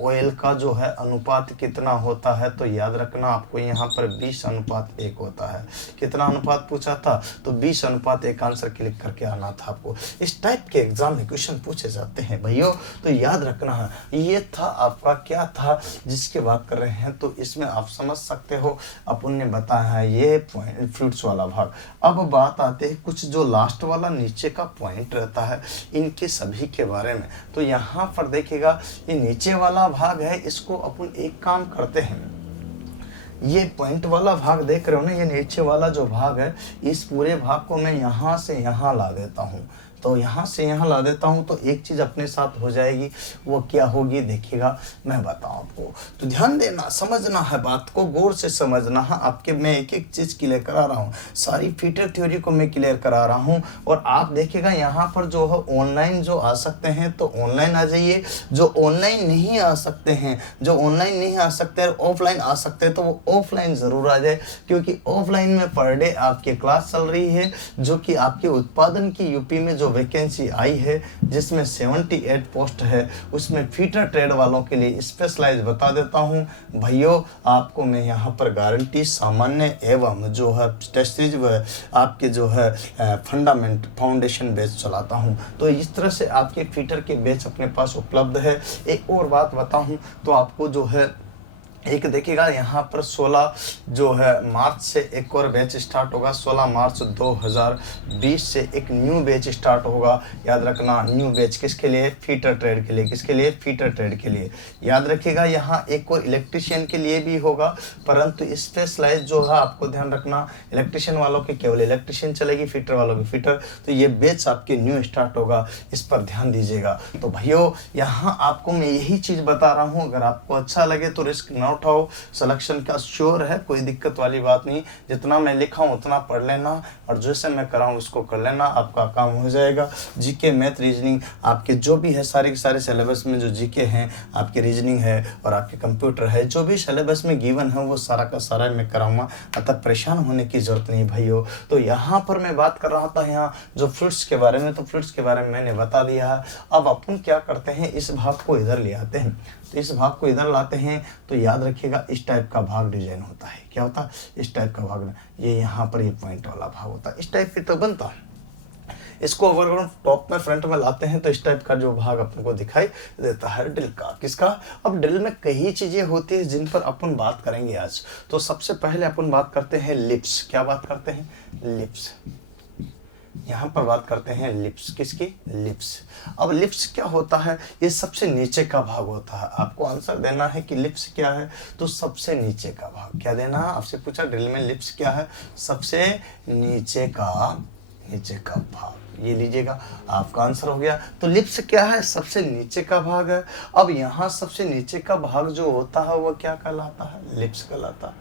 ऑयल का जो है अनुपात कितना होता है, तो याद रखना आपको यहाँ पर 20:1 होता है। कितना अनुपात पूछा था, तो 20:1 आंसर क्लिक करके आना था आपको। इस टाइप के एग्जाम में क्वेश्चन पूछे जाते हैं भाइयों, तो याद रखना है। ये था आपका क्या था जिसकी बात कर रहे हैं, तो इसमें आप समझ सकते हो अपन ने बताया है ये फ्लूइड्स वाला भाग। अब बात आते हैं कुछ जो लास्ट वाला नीचे का पॉइंट रहता है इनके सभी के बारे में। तो यहाँ पर देखिएगा ये नीचे वाला भाग है, इसको अपन एक काम करते हैं, ये पॉइंट वाला भाग देख रहे हो ना, ये नीचे वाला जो भाग है, इस पूरे भाग को मैं यहाँ से यहाँ ला देता हूँ। तो यहाँ से यहाँ ला देता हूँ तो एक चीज़ अपने साथ हो जाएगी, वो क्या होगी देखिएगा, मैं बताऊँ आपको। तो ध्यान देना, समझना है, बात को गौर से समझना है। आपके मैं एक एक चीज़ क्लियर करा रहा हूँ, सारी फीटर थ्योरी को मैं क्लियर करा रहा हूँ। और आप देखिएगा यहाँ पर जो है ऑनलाइन जो आ सकते हैं तो ऑनलाइन आ जाइए, जो ऑनलाइन नहीं आ सकते हैं, ऑफलाइन आ सकते हैं तो वो ऑफलाइन ज़रूर आ जाए, क्योंकि ऑफलाइन में पर डे आपकी क्लास चल रही है, जो कि आपके उत्पादन की यूपी में जो वैकेंसी आई है जिसमें 78 पोस्ट है, उसमें फीटर ट्रेड वालों के लिए स्पेशलाइज बता देता हूं भाइयों। आपको मैं यहां पर गारंटी सामान्य एवं जो है टेस्ट सीरीज व आपके जो है फंडामेंट फाउंडेशन बैच चलाता हूं। तो इस तरह से आपके फीटर के बैच अपने पास उपलब्ध है। एक और बात बताऊं तो आपको जो है एक देखिएगा यहाँ पर 16 जो है मार्च से एक और बैच स्टार्ट होगा। 16 मार्च 2020 से एक न्यू बैच स्टार्ट होगा। याद रखना, न्यू बैच किसके लिए? फीटर ट्रेड के लिए। किसके लिए? फीटर ट्रेड के लिए। याद रखिएगा यहाँ एक और इलेक्ट्रिशियन के लिए भी होगा, परंतु स्पेशलाइज जो है आपको ध्यान रखना, इलेक्ट्रिशियन वालों की केवल इलेक्ट्रिशियन चलेगी, फीटर वालों की फीटर। तो ये बैच आपके न्यू स्टार्ट होगा, इस पर ध्यान दीजिएगा। तो भाइयों यहाँ आपको मैं यही चीज़ बता रहा हूँ, अगर आपको अच्छा लगे तो रिस्क ना उठाओ। सिलेक्शन का श्योर है, कोई दिक्कत वाली बात नहीं। जितना मैं लिखा हूँ उतना पढ़ लेना और जैसे मैं कराऊँ उसको कर लेना, आपका काम हो जाएगा। जीके, मैथ, रीजनिंग आपके जो भी है सारे के सारे सिलेबस में जो जीके हैं, आपके रीजनिंग है और आपके कंप्यूटर है, जो भी सिलेबस में गिवन है वो सारा का सारा मैं कराऊंगा। अतः परेशान होने की जरूरत नहीं भाइयों। तो यहाँ पर मैं बात कर रहा था यहाँ जो फ्लूइड्स के बारे में, तो फ्लूइड्स के बारे में मैंने बता दिया है। अब अपन क्या करते हैं, इस भाग को इधर ले आते हैं। तो इस भाग को इधर लाते हैं तो याद रखिएगा इस टाइप का भाग डिजाइन होता है। क्या होता है? इस टाइप का भाग, ये यहाँ पर ये पॉइंट वाला भाग होता है, इस टाइप की तो बनता है। इसको अगर टॉप में फ्रंट में लाते हैं तो इस टाइप का जो भाग अपने को दिखाई देता है ड्रिल का। किसका? अब ड्रिल में कई चीजें होती है जिन पर अपन बात करेंगे आज। तो सबसे पहले अपन बात करते हैं लिप्स। क्या बात करते हैं? लिप्स। यहाँ पर बात करते हैं लिप्स। किसकी? लिप्स। अब लिप्स क्या होता है? ये सबसे नीचे का भाग होता है। आपको आंसर देना है कि लिप्स क्या है, तो सबसे नीचे का भाग। क्या देना है? आपसे पूछा ड्रिल में लिप्स क्या है, सबसे नीचे का भाग। ये लीजिएगा, आपका आंसर हो गया। तो लिप्स क्या है? सबसे नीचे का भाग है। अब यहाँ सबसे नीचे का भाग जो होता है वह क्या कहलाता है? लिप्स कहलाता है।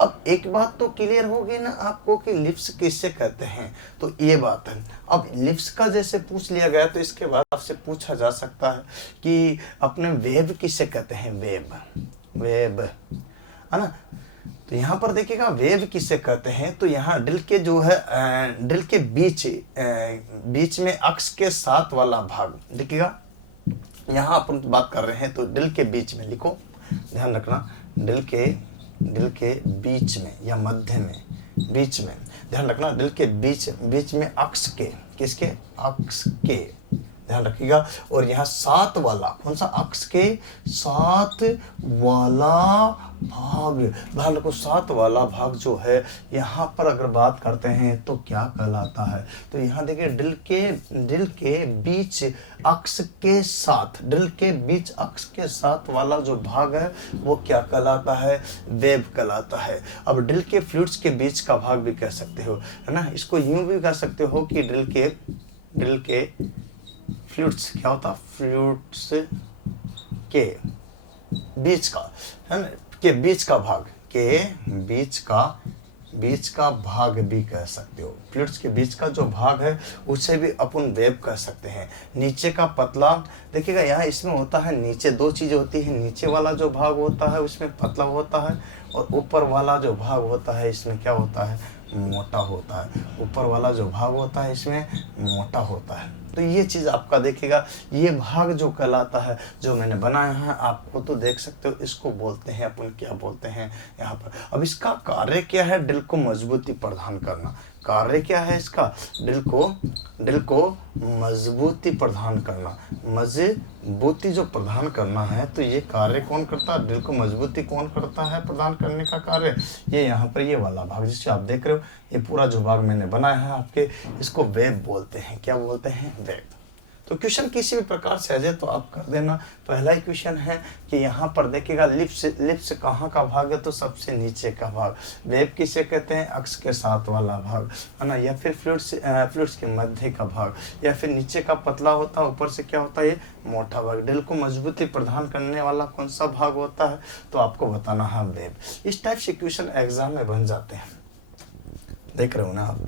अब एक बात तो क्लियर हो गई ना आपको कि लिप्स किससे कहते हैं, तो ये बात है। अब लिप्स का जैसे पूछ लिया गया तो इसके बाद आपसे पूछा जा सकता है कि अपने वेब किससे कहते हैं? वेब है ना। तो यहाँ पर देखिएगा वेब किसे कहते हैं, तो यहाँ ड्रिल के जो है ड्रिल के बीच में अक्ष के साथ वाला भाग देखिएगा। यहाँ अपन बात कर रहे हैं तो ड्रिल के बीच में लिखो, ध्यान रखना, ड्रिल के बीच में या मध्य में, बीच में ध्यान रखना, ड्रिल के बीच में अक्ष के, किसके? अक्ष के, ध्यान रखिएगा। और यहाँ सात वाला, कौन सा? अक्ष के साथ वाला भाग, ध्यान रखो, सात वाला भाग जो है यहाँ पर अगर बात करते हैं तो क्या कहलाता है? तो यहाँ देखिए ड्रिल के बीच अक्ष के साथ, ड्रिल के बीच अक्ष के साथ वाला जो भाग है वो क्या कहलाता है? वेब कहलाता है। अब ड्रिल के फ्लूइड्स के बीच का भाग भी कह सकते हो, है ना। इसको यूं भी कह सकते हो कि ड्रिल के फ्लूइड्स क्या होता? फ्लूइड्स के बीच का, है ना, के बीच का भाग, के बीच का भाग भी कह सकते हो। फ्लूइड्स के बीच का जो भाग है उसे भी अपन वेब कह सकते हैं। नीचे का पतला, देखिएगा यहाँ इसमें होता है, नीचे दो चीजें होती है, नीचे वाला जो भाग होता है उसमें पतला होता है और ऊपर वाला जो भाग होता है इसमें क्या होता है? मोटा होता है। ऊपर वाला जो भाग होता है इसमें मोटा होता है। तो ये चीज़ आपका देखिएगा, ये भाग जो कहलाता है, जो मैंने बनाया है आपको तो देख सकते हो, इसको बोलते हैं अपन, क्या बोलते हैं यहाँ पर। अब इसका कार्य क्या है? ड्रिल को मजबूती प्रदान करना। कार्य क्या है इसका? ड्रिल को मजबूती प्रदान करना। मजबूती जो प्रदान करना है तो ये कार्य कौन करता है? ड्रिल को मजबूती कौन करता है प्रदान करने का कार्य? ये यहाँ पर ये वाला भाग जिससे आप देख रहे हो, ये पूरा जो भाग मैंने बनाया है आपके, इसको वेब बोलते हैं। क्या बोलते हैं? वेब। तो क्वेश्चन किसी भी प्रकार से आ जाए तो आप कर देना। पहला ही क्वेश्चन है कि यहाँ पर देखिएगा लिप्स कहाँ का भाग है? तो सबसे नीचे का भाग। वेब किसे कहते हैं? अक्ष के साथ वाला भाग, है ना, या फिर फ्लूइड्स के मध्य का भाग, या फिर नीचे का पतला होता है, ऊपर से क्या होता है? ये मोटा भाग। ड्रिल को मजबूती प्रदान करने वाला कौन सा भाग होता है? तो आपको बताना है वेब। इस टाइप से क्वेश्चन एग्जाम में बन जाते हैं। देख रहे हो ना, आप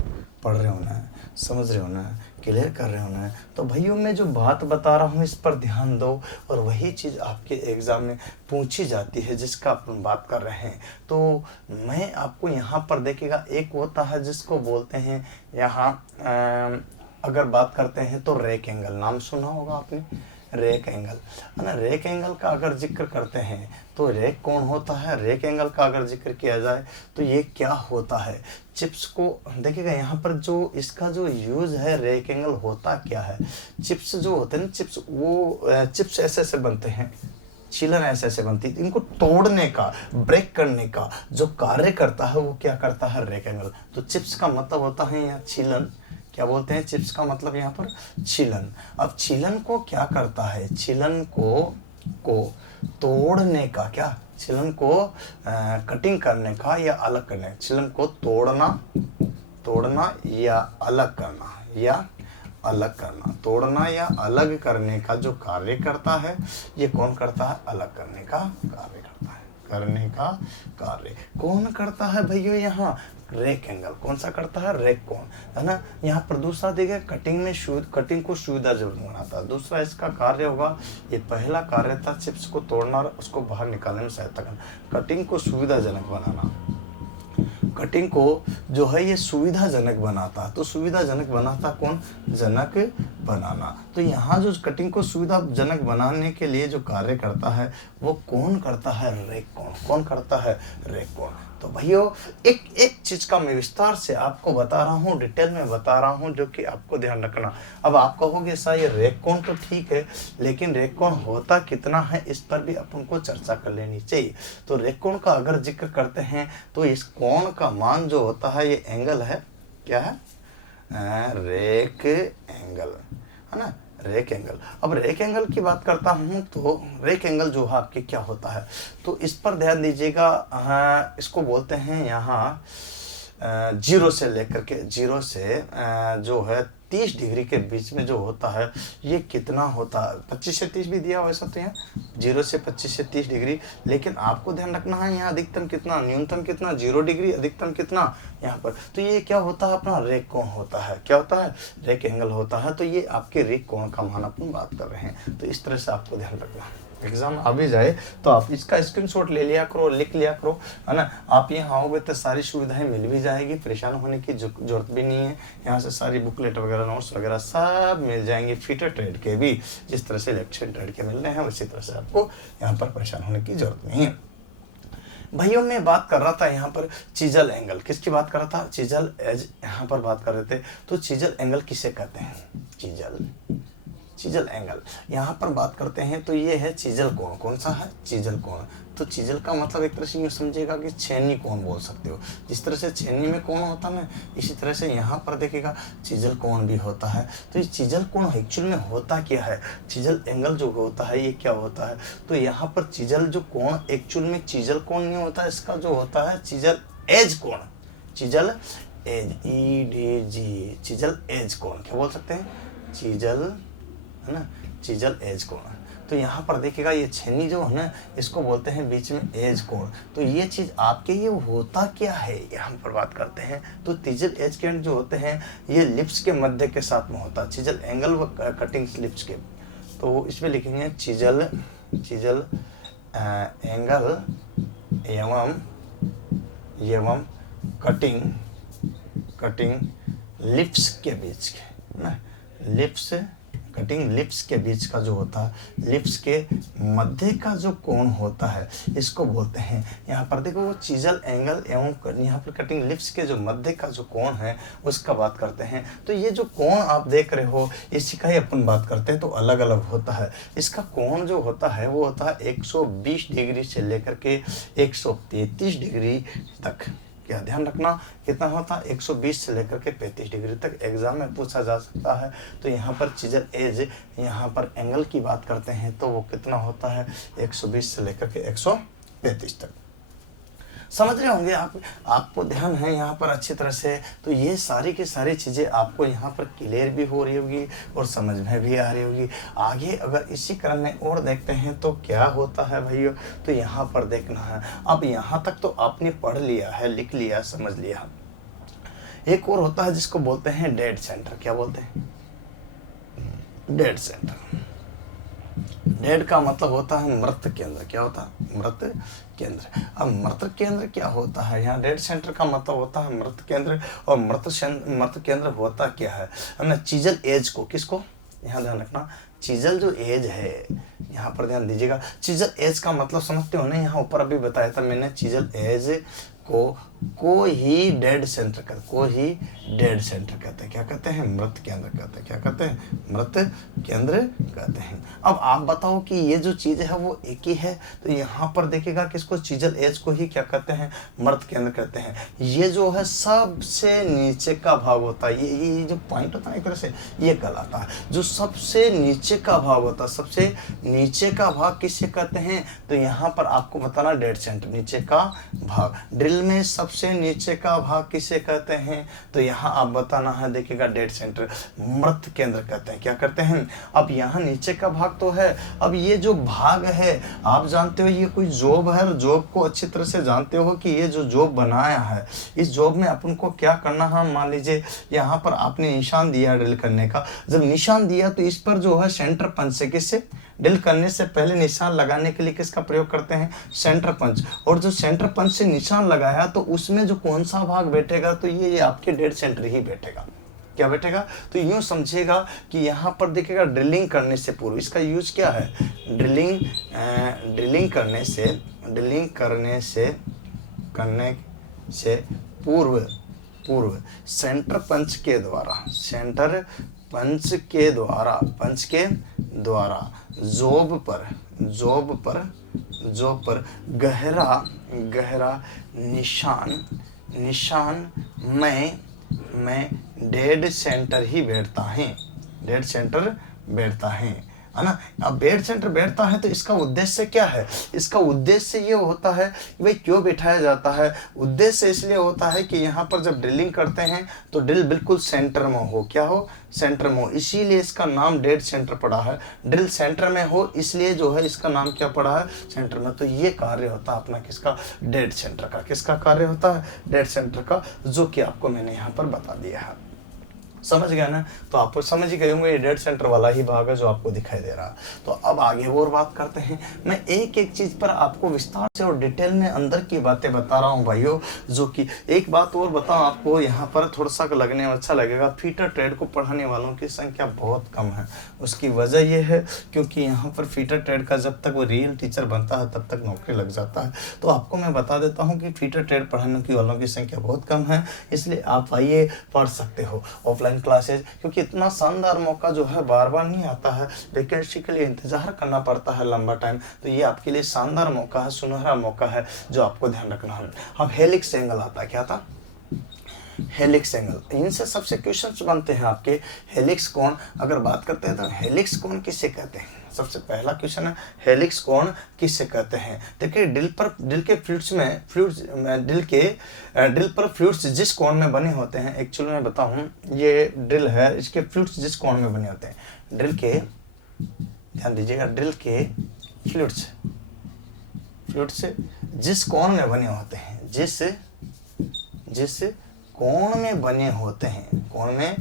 पढ़ रहे हो ना, समझ रहे हो ना, क्लियर कर रहे हो ना। तो भाइयों मैं जो बात बता रहा हूँ इस पर ध्यान दो, और वही चीज़ आपके एग्ज़ाम में पूछी जाती है जिसका अपन बात कर रहे हैं। तो मैं आपको यहाँ पर देखिएगा, एक होता है जिसको बोलते हैं यहाँ अगर बात करते हैं तो रेक एंगल, नाम सुना होगा आपने, रेक एंगल, है ना। रेक एंगल का अगर जिक्र करते हैं तो रेक कौन होता है? रेक एंगल का अगर जिक्र किया जाए तो ये क्या होता है? चिप्स को देखिएगा, यहाँ पर जो इसका जो यूज है, रेक एंगल होता क्या है? चिप्स जो होते हैं ना, चिप्स, वो चिप्स ऐसे बनते हैं, छीलन ऐसे ऐसे बनती है। इनको तोड़ने का, ब्रेक करने का जो कार्य करता है वो क्या करता है, रेक एंगल। तो चिप्स का मतलब होता है यहाँ छीलन, क्या बोलते हैं, चिप्स का मतलब यहाँ पर छीलन। अब छीलन को क्या करता है, छीलन को तोड़ने का, क्या छीलन को कटिंग करने का या अलग करने का, छीलन को तोड़ना या अलग करना, तोड़ना या अलग करने का जो कार्य करता है, ये कौन करता है, अलग करने का कार्य करता है, करने का कार्य कौन करता है भैया, यहाँ रेक एंगल। कौन सा करता है, रेक कोण, है ना। यहाँ पर दूसरा देखिए, कटिंग को सुविधाजनक बनाता है। दूसरा इसका कार्य होगा, ये पहला कार्य था चिप्स को तोड़ना और उसको बाहर निकालने में सहायता करना। कटिंग को सुविधाजनक बनाना, कटिंग को जो है ये सुविधाजनक बनाता। तो सुविधाजनक बनाता कौन, जनक बनाना। तो यहाँ जो कटिंग को सुविधाजनक बनाने के लिए जो कार्य करता है वो कौन करता है, रेक कोण। कौन करता है, रेक कोण। तो भाइयों एक एक चीज का मैं विस्तार से आपको बता रहा हूँ, डिटेल में बता रहा हूँ, जो कि आपको ध्यान रखना। अब आप कहोगे सर ये रेक कोण तो ठीक है, लेकिन रेक कोण होता कितना है, इस पर भी अपन को चर्चा कर लेनी चाहिए। तो रेक कोण का अगर जिक्र करते हैं तो इस कोण का मान जो होता है ये एंगल है, क्या है, रेक एंगल, है ना, रेक एंगल। अब रेक एंगल की बात करता हूँ तो रेक एंगल जो है आपके क्या होता है, तो इस पर ध्यान दीजिएगा। इसको बोलते हैं यहाँ जीरो से लेकर के, जीरो से जो है 30 डिग्री के बीच में जो होता है ये कितना होता है, 25 से 30 भी दिया वैसा तो यहाँ 0 से 25 से 30 डिग्री। लेकिन आपको ध्यान रखना है यहाँ अधिकतम कितना, न्यूनतम कितना, 0 डिग्री, अधिकतम कितना यहाँ पर। तो ये क्या होता है, अपना रेक कोण होता है, क्या होता है, रेक एंगल होता है। तो ये आपके रेक कोण का मान अपन बात कर रहे हैं। तो इस तरह से आपको ध्यान रखना है, एग्जाम आ भी जाए तो आप इसका स्क्रीनशॉट ले लिया करो, लिख लिया करो, है ना। आप यहाँ आओगे तो सारी सुविधाएं मिल भी जाएगी, परेशान होने की जरूरत भी नहीं है। यहाँ से सारी बुकलेट वगैरह, नोट्स वगैरह सब मिल जाएंगे, फीटर ट्रेड के भी। जिस तरह से इलेक्ट्रिशियन ट्रेड के मिल रहे हैं उसी तरह से आपको यहाँ पर परेशान होने की जरूरत नहीं है। भाइयों मैं बात कर रहा था यहाँ पर चीजल एंगल, किसकी बात कर रहा था, चीजल एज यहाँ पर बात कर रहे थे। तो चीजल एंगल किसे कहते हैं, चीजल एंगल यहाँ पर बात करते हैं। तो ये है चीजल कोण। कौन सा है, चीजल कोण। तो चीजल का मतलब एक तरह से यूँ समझिएगा कि छेनी कोण बोल सकते हो। जिस तरह से छेनी में कोण होता है ना, इसी तरह से यहाँ पर देखिएगा चीजल कोण भी होता है। तो ये चीजल कोण एक्चुअल में होता क्या है, चीजल एंगल जो होता है ये क्या होता है। तो यहाँ पर चीजल जो कोण एक्चुअल में चीजल कोण नहीं होता, इसका जो होता है चीजल एज कोण, chisel edge, EDG, chisel edge कोण क्या बोल सकते हैं, चीजल, है ना, चीजल एज कोण। तो यहाँ पर देखिएगा ये छेनी जो है ना, इसको बोलते हैं बीच में एज कोण। तो ये चीज़ आपके ये होता क्या है, यहाँ पर बात करते हैं। तो चीजल एज के जो होते हैं ये लिप्स के मध्य के साथ में होता है, चीजल एंगल व कटिंग लिप्स के। तो इसमें लिखेंगे चीजल एंगल एवं कटिंग लिप्स के बीच के ना, लिप्स कटिंग लिप्स के बीच का जो होता है, लिप्स के मध्य का जो कोण होता है इसको बोलते हैं। यहाँ पर देखो वो चीजल एंगल एवं यहाँ पर कटिंग लिप्स के जो मध्य का जो कोण है उसका बात करते हैं। तो ये जो कोण आप देख रहे हो इसी का ही अपन बात करते हैं, तो अलग अलग होता है। इसका कोण जो होता है वो होता है 120 डिग्री से लेकर के 133 डिग्री तक। क्या ध्यान रखना, कितना होता है, 120 से लेकर के 35 डिग्री तक एग्जाम में पूछा जा सकता है। तो यहाँ पर चीजल एज, यहाँ पर एंगल की बात करते हैं तो वो कितना होता है, 120 से लेकर के 135 तक। समझ रहे होंगे आप, आपको ध्यान है यहाँ पर अच्छी तरह से। तो ये सारी की सारी चीज़ें आपको यहाँ पर क्लियर भी हो रही होगी और समझ में भी आ रही होगी। आगे अगर इसी क्रम में और देखते हैं तो क्या होता है भाइयों, तो यहाँ पर देखना है। अब यहाँ तक तो आपने पढ़ लिया है, लिख लिया, समझ लिया। एक और होता है जिसको बोलते हैं डेड सेंटर। क्या बोलते हैं, डेड सेंटर। डेड का मतलब होता है मृत केंद्र। क्या होता है, मृत केंद्र। अब मृत केंद्र क्या होता है, यहाँ डेड सेंटर का मतलब होता है मृत केंद्र। और मृत केंद्र होता क्या है ना, चीजल एज को, किसको, यहाँ ध्यान रखना, चीजल जो एज है, यहाँ पर ध्यान दीजिएगा, चीजल एज का मतलब समझते हो ना, यहाँ ऊपर अभी बताया था मैंने, चीजल एज को ही डेड सेंटर कहते, को ही डेड सेंटर कहते हैं। क्या कहते हैं? मृत केंद्र कहते हैं। क्या कहते हैं? मृत केंद्र कहते हैं। अब आप बताओ कि ये जो चीज है वो एक ही है, तो यहाँ पर देखिएगा किसको, चीजल एज को ही क्या कहते हैं? मृत केंद्र कहते हैं। ये जो है सबसे नीचे का भाग होता है, ये जो पॉइंट होता है एक तरह से ये कहलाता है, जो सबसे नीचे का भाग होता है। सबसे नीचे का भाग किसे कहते हैं? तो यहाँ पर आपको बताना डेड सेंटर, नीचे का भाग। ड्रिल में सबसे नीचे का भाग किसे कहते हैं? तो यहाँ आप बताना है, देखिएगा डेड सेंटर, मृत केंद्र कहते हैं। क्या करते हैं? अब यहाँ नीचे का भाग तो है, अब ये जो भाग है आप जानते हो ये कोई जॉब है, और जॉब को अच्छी तरह से जानते हो कि ये जो जॉब बनाया है, इस जॉब में अपन को क्या करना है। मान लीजिए यहाँ पर आपने निशान दिया ड्रिल करने का, जब निशान दिया तो इस पर जो है सेंटर पंच से, किससे? ड्रिल करने से पहले निशान लगाने के लिए किसका प्रयोग करते हैं? Centre punch. और जो सेंटर पंच से निशान लगाया तो उसमें जो कौन सा भाग बैठेगा? तो ये आपके डेड सेंटर ही बैठेगा। क्या बैठेगा? तो यूं समझिएगा कि यहाँ पर देखिएगा ड्रिलिंग करने से पूर्व, इसका यूज क्या है? ड्रिलिंग करने से पूर्व सेंटर पंच के द्वारा जॉब पर गहरा निशान में डेड सेंटर ही बैठता है ना। अब डेड सेंटर बैठता है तो इसका उद्देश्य क्या है? इसका उद्देश्य ये होता है कि भाई क्यों बिठाया जाता है? उद्देश्य इसलिए होता है कि यहाँ पर जब ड्रिलिंग करते हैं तो ड्रिल बिल्कुल सेंटर में हो। क्या हो? सेंटर में हो, इसीलिए इसका नाम डेड सेंटर पड़ा है। ड्रिल सेंटर में हो इसलिए जो है इसका नाम क्या पड़ा है? सेंटर में। तो ये कार्य होता है अपना किसका? डेड सेंटर का। किसका कार्य होता है? डेड सेंटर का, जो कि आपको मैंने यहाँ पर बता दिया है। समझ गया ना? तो आप समझ ही गए होंगे ये डेड सेंटर वाला ही भाग है जो आपको दिखाई दे रहा है। तो अब आगे और बात करते हैं। मैं एक एक चीज पर आपको विस्तार से और डिटेल में अंदर की बातें बता रहा हूँ भाइयों, जो कि एक बात और बताऊँ आपको, यहाँ पर थोड़ा सा लगने में अच्छा लगेगा, फीटर ट्रेड को पढ़ाने वालों की संख्या बहुत कम है। उसकी वजह यह है क्योंकि यहाँ पर फीटर ट्रेड का जब तक वो रियल टीचर बनता है तब तक नौकरी लग जाता है। तो आपको मैं बता देता हूँ कि फीटर ट्रेड पढ़ाने वालों की संख्या बहुत कम है, इसलिए आप आइए पढ़ सकते हो ऑफलाइन क्लासेज, क्योंकि इतना शानदार मौका जो है बार बार नहीं आता है। वैकेंसी के लिए इंतजार करना पड़ता है लंबा टाइम, तो ये आपके लिए शानदार मौका है, सुनहरा मौका है जो आपको ध्यान रखना है। अब हेलिक्स एंगल आता है। क्या था? Helix angle. इनसे सबसे क्वेश्चंस बनते हैं आपके। हेलिक्स कोण अगर बात करते हैं तो हेलिक्स कोण किसे कहते हैं? सबसे पहला क्वेश्चन है हेलिक्स कोण किसे कहते हैं? देखिए ड्रिल पर फ्लूइड्स जिस कोण में बने होते हैं, एक्चुअली मैं बताऊं ये ड्रिल है, इसके फ्लूइड्स जिस कोण में बने होते हैं, ड्रिल के, ध्यान दीजिएगा, ड्रिल के फ्लूइड्स जिस कोण में बने होते हैं, जिस कोण में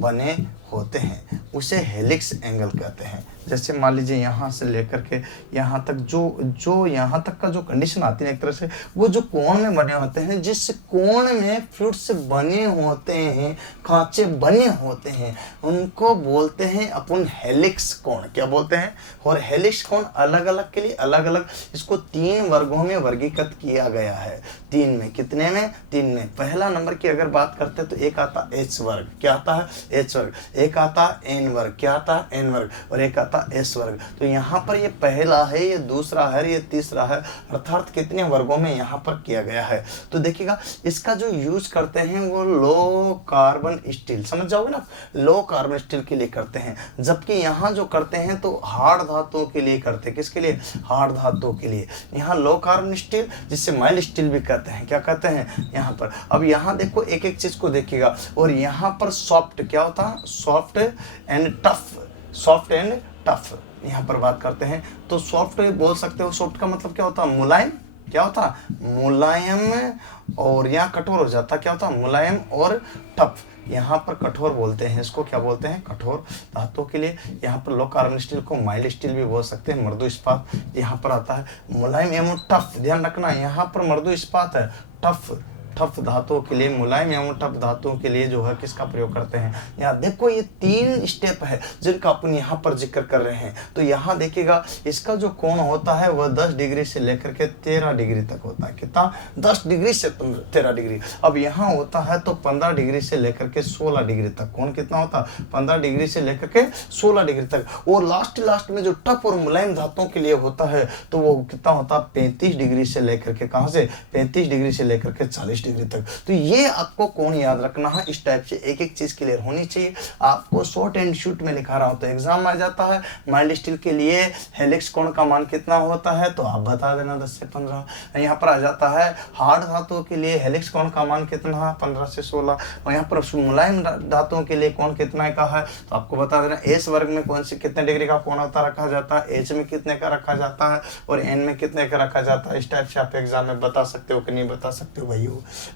बने होते हैं उसे हेलिक्स एंगल कहते हैं। जैसे मान लीजिए यहाँ से लेकर के यहाँ तक जो यहाँ तक का जो कंडीशन आती है एक तरह से, वो जो कोण में बने होते हैं, जिस कोण में फ्लूइड्स बने होते हैं, खांचे बने होते हैं, उनको बोलते हैं अपन हेलिक्स कोण। क्या बोलते हैं? और हेलिक्स कोण अलग अलग के लिए अलग अलग, इसको 3 वर्गों में वर्गीकृत किया गया है। 3 में, कितने में? 3 में। पहला नंबर की अगर बात करते हैं तो एक आता एच वर्ग। क्या आता है? एच वर्ग। एक आता एन वर्ग। क्या आता है? एन वर्ग। और एक आता एस वर्ग। तो यहाँ पर ये पहला है, ये दूसरा है, ये तीसरा है, अर्थात कितने वर्गों में यहाँ पर किया गया है। तो देखिएगा इसका जो यूज करते हैं वो लो कार्बन स्टील, समझ जाओगे ना, लो कार्बन स्टील के लिए करते हैं। जबकि यहाँ जो करते हैं तो हार्ड धातुओं के लिए करते हैं। किसके लिए? हार्ड धातुओं के लिए। यहाँ लो कार्बन स्टील, जिससे माइल्ड स्टील भी कहते हैं। क्या कहते हैं यहाँ पर? अब यहाँ देखो एक एक चीज को देखिएगा। और यहाँ पर सॉफ्ट, क्या होता है? सॉफ्ट एंड टफ, यहाँ पर बात करते हैं तो सॉफ्ट बोल सकते हो। सॉफ्ट का मतलब क्या होता है? मुलायम। क्या होता है? मुलायम। और यहाँ कठोर हो जाता, क्या होता है? मुलायम और टफ। यहाँ पर कठोर बोलते हैं, इसको क्या बोलते हैं? कठोर धातुओं के लिए। यहाँ पर लो कार्बन स्टील को माइल्ड स्टील भी बोल सकते हैं, मृदु इस्पात। यहाँ पर आता है मुलायम एवं टफ। ध्यान रखना यहाँ पर मृदु इस्पात है, टफ ठप धातुओं के लिए, मुलायम एवं ठप धातुओं के लिए जो है किसका प्रयोग करते हैं। यहाँ देखो ये 3 स्टेप है जिनका अपन यहाँ पर जिक्र कर रहे हैं। तो यहाँ देखिएगा इसका जो कोण होता है वह 10 डिग्री से लेकर के 13 डिग्री तक होता है। कितना? 10 डिग्री से 13 डिग्री। अब यहाँ होता है तो 15 डिग्री से लेकर के 16 डिग्री तक। कोण कितना होता है? 15 डिग्री से लेकर के 16 डिग्री तक। और लास्ट में जो टफ और मुलायम धातुओं के लिए होता है तो वो कितना होता है? 35 डिग्री से लेकर के, कहां से? 35 डिग्री से लेकर के 40 डिग्री तक। तो ये आपको कोण याद रखना है। इस टाइप से एक एक चीज क्लियर होनी चाहिए। आपको शॉर्ट एंड शूट में लिखा रहा हूं तो एग्जाम आ जाता है। माइल्ड स्टील के लिए हेलिक्स कोण का मान कितना होता है तो आप बता देना 10 से 15। यहाँ पर आ जाता है हार्ड धातुओं के लिए हेलिक्स कोण का मान कितना है? 15 से 16। और यहाँ पर मुलायम धातुओं के लिए कोण कितना का है तो आपको बता देना। एस वर्ग में कौन से कितने डिग्री का कोण होता रखा जाता है, एच में कितने का रखा जाता है और एन में कितने का रखा जाता है। इस टाइप से आप एग्जाम में बता सकते हो कि नहीं बता सकते हो भाई?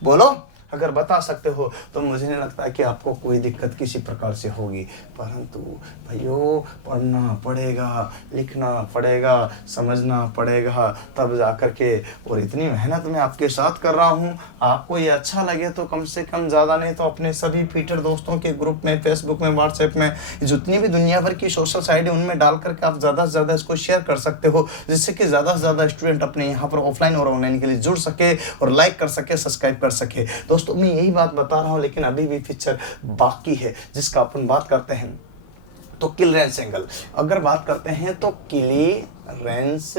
बोलो। अगर बता सकते हो तो मुझे नहीं लगता कि आपको कोई दिक्कत किसी प्रकार से होगी। परंतु भाइयों पढ़ना पड़ेगा, लिखना पड़ेगा, समझना पड़ेगा तब जाकर के। और इतनी मेहनत मैं आपके साथ कर रहा हूँ, आपको ये अच्छा लगे तो कम से कम ज़्यादा नहीं तो अपने सभी फीटर दोस्तों के ग्रुप में, फेसबुक में, व्हाट्सएप में, जितनी भी दुनिया भर की सोशल साइट है उनमें डाल करके आप ज़्यादा से ज़्यादा इसको शेयर कर सकते हो, जिससे कि ज़्यादा से ज़्यादा स्टूडेंट अपने यहाँ पर ऑफलाइन और ऑनलाइन के लिए जुड़ सके और लाइक कर सके, सब्सक्राइब कर सके। दोस्तों मैं यही बात बता रहा हूँ, लेकिन अभी भी फीचर बाकी है जिसका अपन बात करते हैं। तो क्लीयरेंस एंगल अगर बात करते हैं तो क्लीयरेंस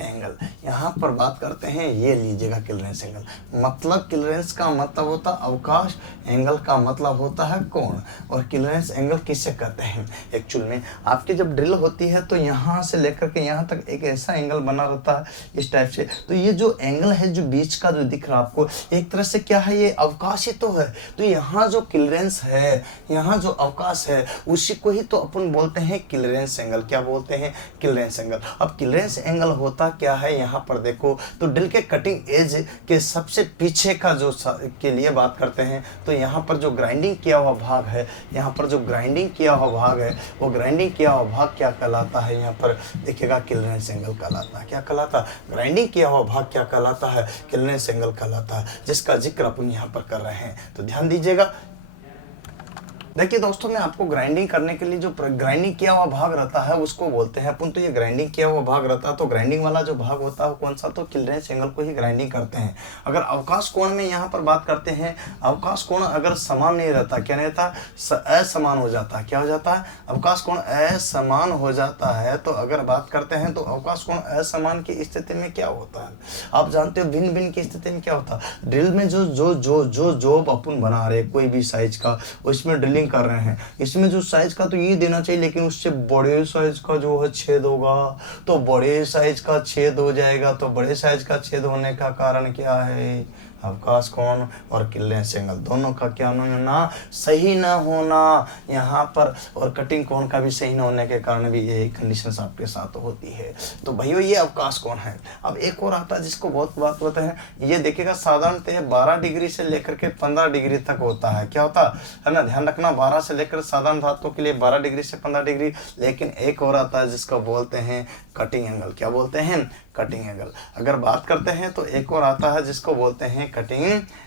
एंगल यहाँ पर बात करते हैं, ये लीजिएगा क्लीयरेंस एंगल। मतलब क्लीयरेंस का मतलब होता है अवकाश, एंगल का मतलब होता है कोण। और क्लीयरेंस एंगल किससे कहते हैं? एक्चुअल में आपकी जब ड्रिल होती है तो यहाँ से लेकर के यहाँ तक एक ऐसा एंगल बना रहता है इस टाइप से। तो ये जो एंगल है जो बीच का जो दिख रहा है आपको, एक तरह से क्या है, ये अवकाश ही तो है। तो यहाँ जो क्लीयरेंस है, यहाँ जो अवकाश है उसी को ही तो अपन बोलते हैं क्लीयरेंस एंगल। क्या बोलते हैं? Clearance angle. अब क्लीयरेंस एंगल होता क्या है, यहाँ पर देखो तो ड्रिल के कटिंग एज के सबसे पीछे का जो के लिए बात करते हैं तो यहाँ पर जो ग्राइंडिंग किया हुआ भाग है, यहाँ पर जो ग्राइंडिंग किया हुआ भाग है वो ग्राइंडिंग किया हुआ भाग क्या कहलाता है? यहाँ पर देखिएगा क्लीयरेंस एंगल कहलाता है। क्या कहलाता है? ग्राइंडिंग किया हुआ भाग क्या कहलाता है? क्लीयरेंस एंगल कहलाता है, जिसका जिक्र अपन यहाँ पर कर रहे हैं। तो ध्यान दीजिएगा। देखिए दोस्तों मैं आपको ग्राइंडिंग करने के लिए जो ग्राइंडिंग किया हुआ भाग रहता है उसको बोलते हैं अपन। तो ये ग्राइंडिंग किया हुआ भाग रहता है तो ग्राइंडिंग वाला जो भाग होता है कौन सा? तो क्लीयरेंस एंगल को ही ग्राइंडिंग करते हैं। अगर अवकाश कोण में यहाँ पर बात करते हैं, अवकाश कोण अगर समान नहीं रहता, क्या नहीं रहता? असमान हो जाता है। क्या हो जाता है? अवकाश कोण असमान हो जाता है। तो अगर बात करते हैं तो अवकाश कोण असमान की स्थिति में क्या होता है? आप जानते हो भिन्न भिन्न की स्थिति में क्या होता है? ड्रिल में जो जॉब अपन बना रहे कोई भी साइज का, उसमें ड्रिलिंग कर रहे हैं, इसमें जो साइज का तो ये देना चाहिए, लेकिन उससे बड़े साइज का जो है छेद होगा तो बड़े साइज का छेद हो जाएगा। तो बड़े साइज का छेद होने का कारण क्या है? अवकाश कोण और क्लीयरेंस एंगल दोनों का क्या होना? सही ना होना यहाँ पर। और कटिंग कोण का भी सही ना होने के कारण भी ये कंडीशंस आपके साथ होती है। तो भैया ये अवकाश कोण है। अब एक और आता है जिसको बहुत बात होता है, ये देखिएगा साधारणतः 12 डिग्री से लेकर के 15 डिग्री तक होता है। क्या होता है ना? ध्यान रखना, 12 से लेकर साधारण धातु के लिए 12 डिग्री से 15 डिग्री। लेकिन एक और आता है जिसको बोलते हैं कटिंग एंगल। क्या बोलते हैं? Cutting angle. अगर बात करते हैं तो एक और आता है जिसको बोलते हैं कटिंग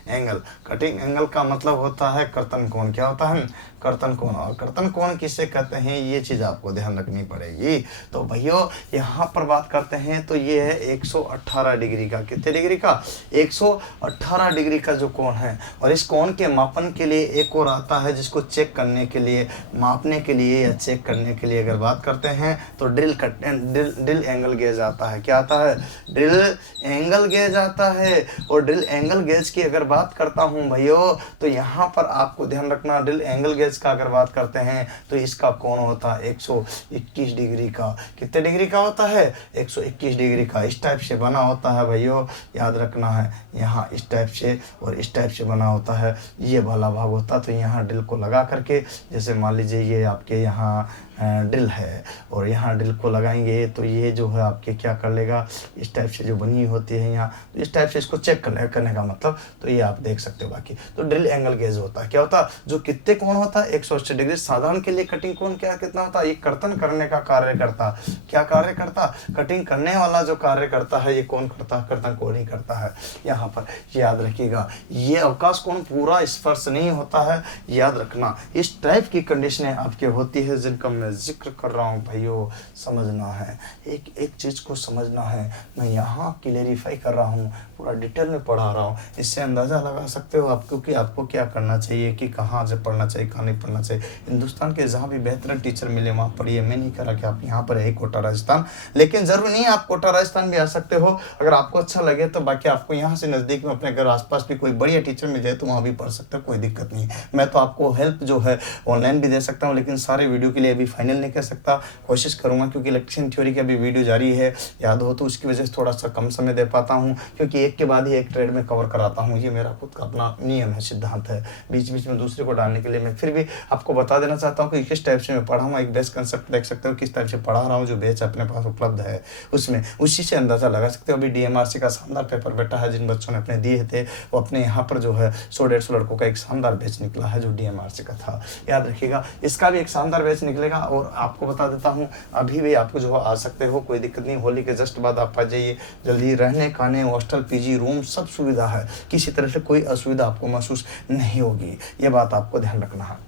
एंगल। कटिंग एंगल का मतलब होता है कर्तन कोण। क्या होता है? कर्तन कोण। और कर्तन कोण किसे कहते हैं ये चीज़ आपको ध्यान रखनी पड़ेगी। तो भैया यहाँ पर बात करते हैं तो ये है 118 डिग्री का। कितने डिग्री का? 118 डिग्री का जो कोण है। और इस कोण के मापन के लिए एक और आता है जिसको चेक करने के लिए, मापने के लिए या चेक करने के लिए अगर बात करते हैं तो ड्रिल एंगल गेज आता है। क्या आता है? ड्रिल एंगल गेज आता है। और ड्रिल एंगल गेज की अगर बात करता हूँ भैया तो यहाँ पर आपको ध्यान रखना, ड्रिल एंगल गेज का अगर बात करते हैं तो इसका कोण होता है 121 डिग्री का। कितने डिग्री का होता है? 121 डिग्री का। इस टाइप से बना होता है भैया, याद रखना है। यहाँ इस टाइप से और इस टाइप से बना होता है, ये वाला भाग होता है। तो यहाँ ड्रिल को लगा करके, जैसे मान लीजिए ये आपके यहाँ ड्रिल है और यहाँ ड्रिल को लगाएंगे तो ये जो है आपके क्या कर लेगा, इस टाइप से जो बनी होती है यहाँ, तो इस टाइप से इसको चेक करने का मतलब, तो ये आप देख सकते हो। बाकी तो ड्रिल एंगल गेज होता है, क्या होता है, जो कितने कोण होता है 180 डिग्री। साधारण के लिए कटिंग कोण क्या कितना होता है, ये कर्तन करने का कार्य करता। क्या कार्य करता, कटिंग करने वाला जो कार्य करता है ये कौन करता है, कर्तन कोण ही करता है। यहाँ पर याद रखिएगा, ये अवकाश कोण पूरा स्पर्श नहीं होता है, याद रखना। इस टाइप की कंडीशनें आपके होती है जिनका मैं जिक्र कर रहा हूँ भाइयों, समझना है, एक एक चीज को समझना है। मैं यहाँ क्लेरिफाई कर रहा हूँ, पूरा डिटेल में पढ़ा रहा हूँ, इससे अंदाजा लगा सकते हो आपको कि आपको क्या करना चाहिए, कि कहाँ से पढ़ना चाहिए, कहाँ नहीं पढ़ना चाहिए। हिंदुस्तान के जहाँ भी बेहतरीन टीचर मिले वहाँ पढ़िए। मैं नहीं कह रहा कि आप यहाँ पर है कोटा राजस्थान, लेकिन जरूरी नहीं है आप कोटा राजस्थान भी आ सकते हो। अगर आपको अच्छा लगे तो बाकी आपको यहाँ से नज़दीक में अपने घर आसपास भी कोई बढ़िया टीचर मिल जाए तो वहाँ भी पढ़ सकते हो, कोई दिक्कत नहीं है। मैं तो आपको हेल्प जो है ऑनलाइन भी दे सकता हूँ, लेकिन सारे वीडियो के लिए अभी फाइनल नहीं कर सकता, कोशिश करूँगा क्योंकि इलेक्ट्रिशियन थ्योरी की अभी वीडियो जारी है, याद हो तो उसकी वजह से थोड़ा सा कम समय दे पाता हूँ, क्योंकि एक के बाद ही एक ट्रेड में कवर कराता हूँ। ये मेरा खुद का अपना नियम है, सिद्धांत है। बीच बीच में दूसरे को डालने के लिए मैं फिर भी आपको बता देना चाहता हूँ कि किस टाइप से मैं पढ़ा हूँ। एक बेस्ट कंसेप्ट देख सकते हो किस टाइप से पढ़ा रहा हूँ, जो बेच अपने पास उपलब्ध है उसमें, उसी से अंदाजा लगा सकते हो। अभी DMRC का शानदार पेपर बेटा है, जिन बच्चों ने अपने दिए थे वो अपने यहाँ पर जो है 100-150 लड़कों का एक शानदार बैच निकला है जो DMRC का था, याद रखिएगा। इसका भी एक शानदार बैच निकलेगा। और आपको बता देता हूँ अभी भी आपको जो आ सकते हो, कोई दिक्कत नहीं, होली के जस्ट बाद आप आ जाइए जल्दी। रहने खाने हॉस्टल PG रूम सब सुविधा है, किसी तरह से कोई असुविधा आपको महसूस नहीं होगी, ये बात आपको ध्यान रखना है।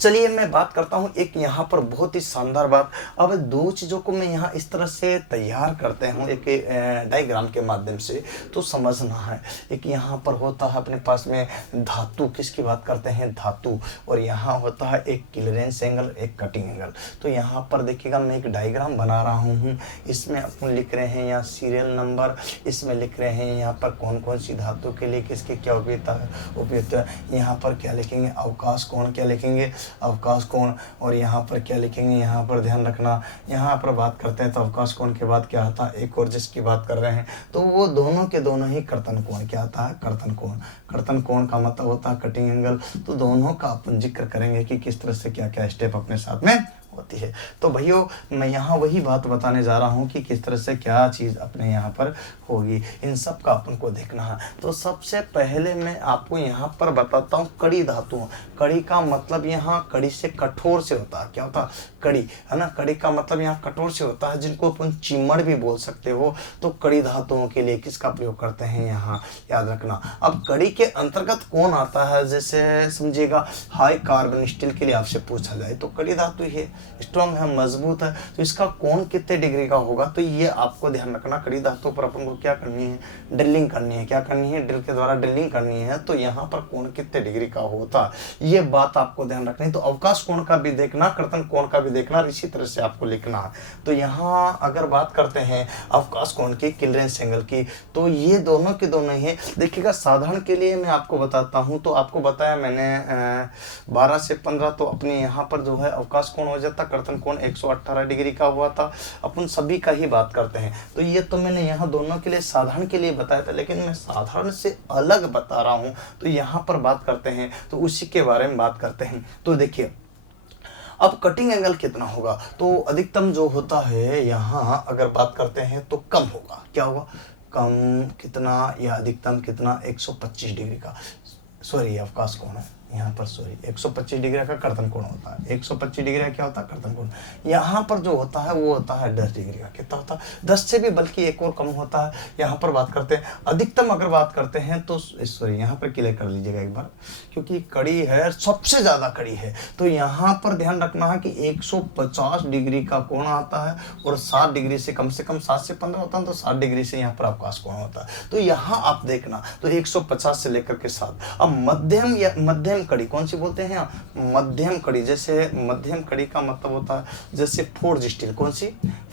चलिए मैं बात करता हूँ एक यहाँ पर बहुत ही शानदार बात। अब दो चीज़ों को मैं यहाँ इस तरह से तैयार करते हूँ एक डायग्राम के माध्यम से, तो समझना है। एक यहाँ पर होता है अपने पास में धातु, किसकी बात करते हैं, धातु, और यहाँ होता है एक क्लीयरेंस एंगल, एक कटिंग एंगल। तो यहाँ पर देखिएगा मैं एक डायग्राम बना रहा हूँ, इसमें अपन लिख रहे हैं यहाँ सीरियल नंबर, इसमें लिख रहे हैं यहाँ पर कौन कौन सी धातु के लिए किसके क्या उपयुक्त है। यहाँ पर क्या लिखेंगे, अवकाश कोण क्या लिखेंगे, अवकाश कोण, और यहाँ पर क्या लिखेंगे, यहाँ पर ध्यान रखना, यहाँ पर बात करते हैं तो अवकाश कोण के बाद क्या आता है, एक और जिसकी बात कर रहे हैं तो वो दोनों के दोनों ही कर्तन कोण, क्या आता है, कर्तन कोण। कर्तन कोण का मतलब होता है कटिंग एंगल। तो दोनों का अपन जिक्र करेंगे कि किस तरह से क्या क्या स्टेप अपने साथ में होती है। तो भैया मैं यहाँ वही बात बताने जा रहा हूँ कि किस तरह से क्या चीज़ अपने यहाँ पर होगी, इन सब का अपन को देखना है। तो सबसे पहले मैं आपको यहाँ पर बताता हूँ कड़ी धातु। कड़ी का मतलब यहाँ कड़ी से कठोर से होता है, क्या होता है, कड़ी, है ना। कड़ी का मतलब यहाँ कठोर से होता है, जिनको अपन चिमड़ भी बोल सकते हो। तो कड़ी धातुओं के लिए किसका प्रयोग करते हैं यहाँ, याद रखना। अब कड़ी के अंतर्गत कौन आता है, जैसे समझिएगा हाई कार्बन स्टील के लिए आपसे पूछा जाए तो कड़ी धातु है, स्ट्रॉन्ग है, मजबूत है, तो इसका कोण कितने डिग्री का होगा, तो ये आपको ध्यान रखना। कड़ी धातु पर अपन को क्या करनी है, ड्रिलिंग करनी है, क्या करनी है, ड्रिल के द्वारा ड्रिलिंग करनी है। तो यहाँ पर कोण कितने डिग्री का होता, ये बात आपको ध्यान रखनी है। तो अवकाश कोण का भी देखना, कर्तन कोण का भी देखना, इसी तरह से आपको लिखना है। तो यहाँ अगर बात करते हैं अवकाश कोण की, क्लीयरेंस एंगल की, तो ये दोनों के दोनों ही देखिएगा। साधारण के लिए मैं आपको बताता हूँ, तो आपको बताया मैंने 12 से 15, तो अपने यहाँ पर जो है अवकाश कोण हो जाता, कर्तन कोण 118 डिग्री का हुआ था। अपन सभी का ही बात करते हैं, तो ये तो मैंने यहाँ दोनों के लिए साधारण के लिए बताया था, लेकिन मैं साधारण से अलग बता रहा हूँ। तो यहाँ पर बात करते हैं तो उसी के बारे में बात करते हैं। तो देखिए अब कटिंग एंगल कितना होगा, तो अधिकतम जो होता है यहाँ अगर बात करते हैं तो कम होगा, क्या होगा, कम कितना, या अधिकतम कितना, 125 डिग्री का, सॉरी अवकाश कोण है यहाँ पर, सॉरी 125 डिग्री का कर्तन कोण होता है। 125 डिग्री का क्या होता है, कर्तन कोण। यहाँ पर जो होता है वो होता है 10 डिग्री का, कितना होता है, 10 से भी बल्कि एक और कम होता है। यहाँ पर बात करते हैं अधिकतम, अगर बात करते हैं तो सॉरी यहाँ पर क्लियर कर लीजिएगा एक बार, क्योंकि कड़ी है, सबसे ज़्यादा कड़ी है। तो यहाँ पर ध्यान रखना है कि 150 डिग्री का कोण आता है, और 60 डिग्री से कम 7 से 15 होता है, तो 60 डिग्री से यहाँ पर अवकाश कोण होता है। तो यहाँ आप देखना, तो 150 से लेकर के 7। अब मध्यम या मध्यम कड़ी कौन सी बोलते हैं, मध्यम कड़ी। जैसे मध्यम कड़ी का मतलब होता है जैसे फोर्ज स्टील, कौन सी,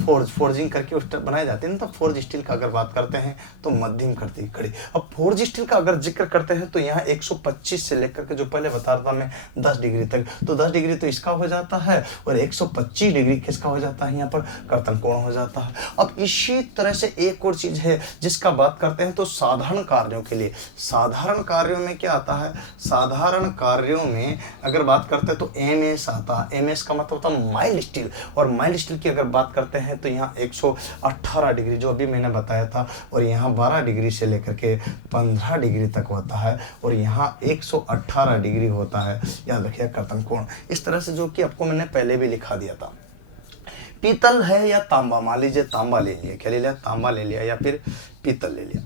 फोर्जिंग करके उस बनाए जाते हैं ना, तो फोर्ज स्टील का अगर बात करते हैं तो मध्यम कड़ी। अब फोर्ज स्टील का अगर जिक्र करते हैं तो यहाँ 125 से लेकर के जो पहले बता रहा था मैं 10 डिग्री तक, तो 10 डिग्री तो इसका हो जाता है, और 125 डिग्री किसका हो जाता है, यहाँ पर कर्तन कोण हो जाता है। अब इसी तरह से एक और चीज है जिसका बात करते हैं तो साधारण कार्यों के लिए। साधारण कार्यों में क्या आता है, साधारण कार्यों में अगर बात करते हैं तो MS आता है। MS का मतलब होता है माइल्ड स्टील, और माइल्ड स्टील की अगर बात करते हैं हैं तो यहाँ 118 डिग्री जो अभी मैंने बताया था, और यहाँ 12 डिग्री से लेकर के 15 डिग्री तक होता है, और यहाँ 118 डिग्री होता है। याद रखिए कर्तन कोण इस तरह से, जो कि आपको मैंने पहले भी लिखा दिया था। पीतल है या तांबा, मान लीजिए तांबा ले लिया, क्या ले लिया, तांबा ले लिया, या फिर पीतल ले लिया।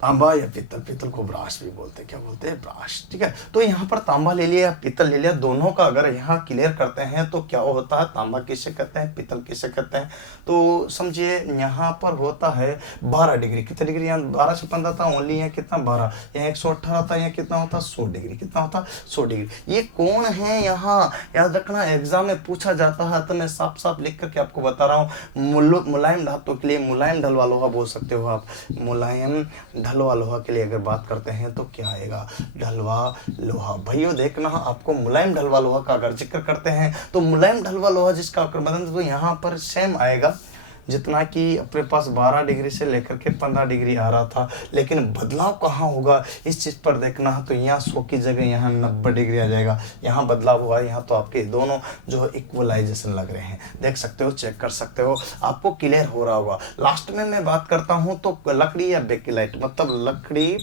तांबा या पीतल, पीतल को ब्रास भी बोलते हैं, क्या बोलते हैं, ब्रास, ठीक है। तो यहाँ पर तांबा ले लिया या पीतल ले लिया, दोनों का अगर यहाँ क्लियर करते हैं तो क्या होता है, तांबा किसे कहते हैं, पीतल किसे कहते हैं। तो समझिए यहाँ पर होता है 12 डिग्री, कितने डिग्री, यहाँ 12 से 15 था ओनली, यहाँ कितना 12, यहाँ 118 था, यहाँ कितना होता 100 डिग्री, कितना होता 100 डिग्री। ये कौन है, यहाँ याद रखना एग्जाम में पूछा जाता है, तो मैं साफ साफ लिख करके आपको बता रहा हूँ। मुलायम धातु के लिए मुलायम ढलवा लोहा बोल सकते हो आप, मुलायम ढलवा लोहा के लिए अगर बात करते हैं तो क्या आएगा, ढलवा लोहा। भाइयों देखना, आपको मुलायम ढलवा लोहा का अगर जिक्र करते हैं तो मुलायम ढलवा लोहा जिसका अगर बदन तो यहाँ पर सेम आएगा, जितना कि अपने पास 12 डिग्री से लेकर के 15 डिग्री आ रहा था, लेकिन बदलाव कहाँ होगा इस चीज़ पर देखना है। तो यहाँ 100 की जगह यहाँ 90 डिग्री आ जाएगा, यहाँ बदलाव हुआ। यहाँ तो आपके दोनों जो है इक्वलाइजेशन लग रहे हैं, देख सकते हो, चेक कर सकते हो, आपको क्लियर हो रहा होगा। लास्ट में मैं बात करता हूँ तो लकड़ी या बेकेलाइट, मतलब लकड़ी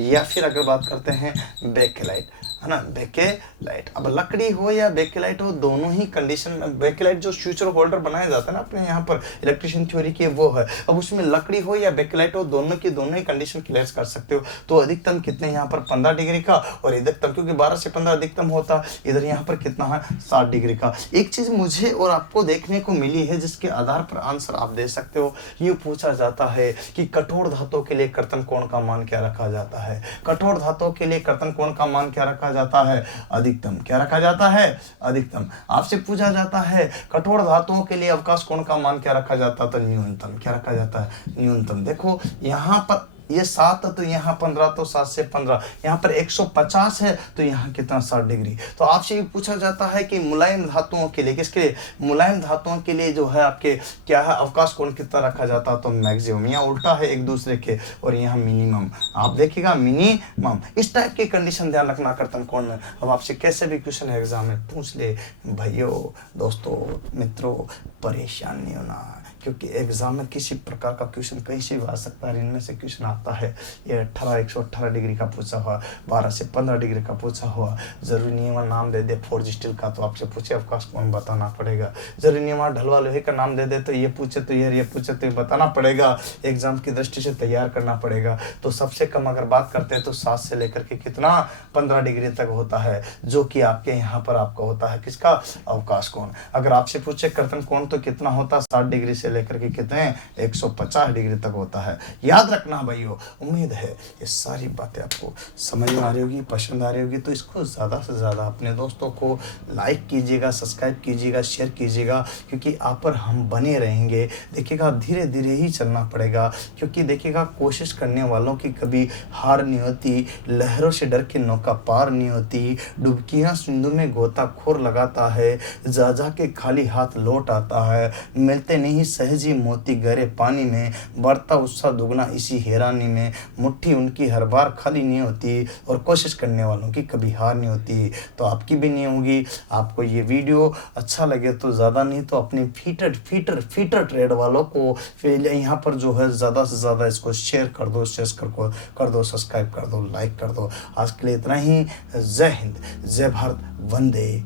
या फिर अगर बात करते हैं बेकेलाइट, है ना, बेकेलाइट। अब लकड़ी हो या बेकेलाइट हो, दोनों ही कंडीशन में, बेकेलाइट जो फ्यूचर होल्डर बनाया जाता है ना अपने यहाँ पर इलेक्ट्रिशियन थ्योरी की, वो है। अब उसमें लकड़ी हो या बेकेलाइट हो, दोनों की दोनों ही कंडीशन क्लियर कर सकते हो। तो अधिकतम कितने यहाँ पर 15 डिग्री का, और अधिकतम क्योंकि 12 से 15 अधिकतम होता, इधर यहाँ पर कितना है 60 डिग्री का। एक चीज मुझे और आपको देखने को मिली है जिसके आधार पर आंसर आप दे सकते हो। यूँ पूछा जाता है कि कठोर धातु के लिए कर्तन कोण का मान क्या रखा जाता है, कठोर धातु के लिए कर्तन कोण का मान क्या रखा जाता है, अधिकतम। क्या रखा जाता है, अधिकतम। आपसे पूछा जाता है कठोर धातुओं के लिए अवकाश कोण का मान क्या रखा जाता है, तो न्यूनतम। क्या रखा जाता है, न्यूनतम। देखो यहाँ पर ये 7 तो यहाँ 15, तो 7 से 15, यहाँ पर 150 है तो यहाँ कितना 60 डिग्री। तो आपसे ये पूछा जाता है कि मुलायम धातुओं के लिए, किसके लिए, मुलायम धातुओं के लिए जो है आपके क्या है, अवकाश कोण कितना रखा जाता है, तो मैक्सिमम। यहाँ उल्टा है एक दूसरे के, और यहाँ मिनिमम। आप देखिएगा मिनिमम, इस टाइप की कंडीशन ध्यान रखना कर्तन कोण में। अब आपसे कैसे भी क्वेश्चन एग्जाम में पूछ ले, भाइयों दोस्तों मित्रों परेशान नहीं होना, क्योंकि एग्जाम में किसी प्रकार का क्वेश्चन कहीं से भी आ सकता है। इनमें से क्वेश्चन आता है, ये 118 डिग्री का पूछा हुआ, 12 से 15 डिग्री का पूछा हुआ, जरूरी नियम नाम दे दे फोर्ज स्टील का तो आपसे पूछे अवकाश कोण बताना पड़ेगा। जरूरी नियम ढलवा लोहे का नाम दे दे तो ये पूछे तो ये पूछे तो ये बताना पड़ेगा, एग्जाम की दृष्टि से तैयार करना पड़ेगा। तो सबसे कम अगर बात करते हैं तो 7 से लेकर के कितना 15 डिग्री तक होता है, जो कि आपके यहाँ पर आपका होता है किसका, अवकाश कोण। अगर आपसे पूछे कर्तन कोण तो कितना होता है, 60 डिग्री से लेकर के कितने 150 डिग्री तक होता है। याद रखना भाइयों, उम्मीद है ये सारी बातें आपको समझ में आ रही होगी, पसंद आ रही होगी। तो इसको ज़्यादा से ज़्यादा अपने दोस्तों को लाइक कीजिएगा, सब्सक्राइब कीजिएगा, शेयर कीजिएगा, क्योंकि आप पर हम बने रहेंगे। देखिएगा धीरे धीरे ही चलना पड़ेगा, क्योंकि देखिएगा कोशिश करने वालों की कभी हार नहीं होती, लहरों से डर के नौका पार नहीं होती, डुबकियाँ सिंधु में गोताखोर लगाता है, जा जा के खाली हाथ लौट आता है, मिलते नहीं सहजी मोती गहरे पानी में, बढ़ता उत्साह दुगना इसी हैरानी में, मुट्ठी उनकी हर बार खाली नहीं होती, और कोशिश करने वालों की कभी हार नहीं होती। तो आपकी भी नहीं होगी। आपको ये वीडियो अच्छा लगे तो ज़्यादा नहीं तो अपने फीटर ट्रेड वालों को फिर यहाँ पर जो है ज़्यादा से ज़्यादा इसको शेयर कर दो, सब्सक्राइब कर दो, लाइक कर दो। आज के लिए इतना ही। जय हिंद, जय भारत, वंदे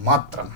मातरम।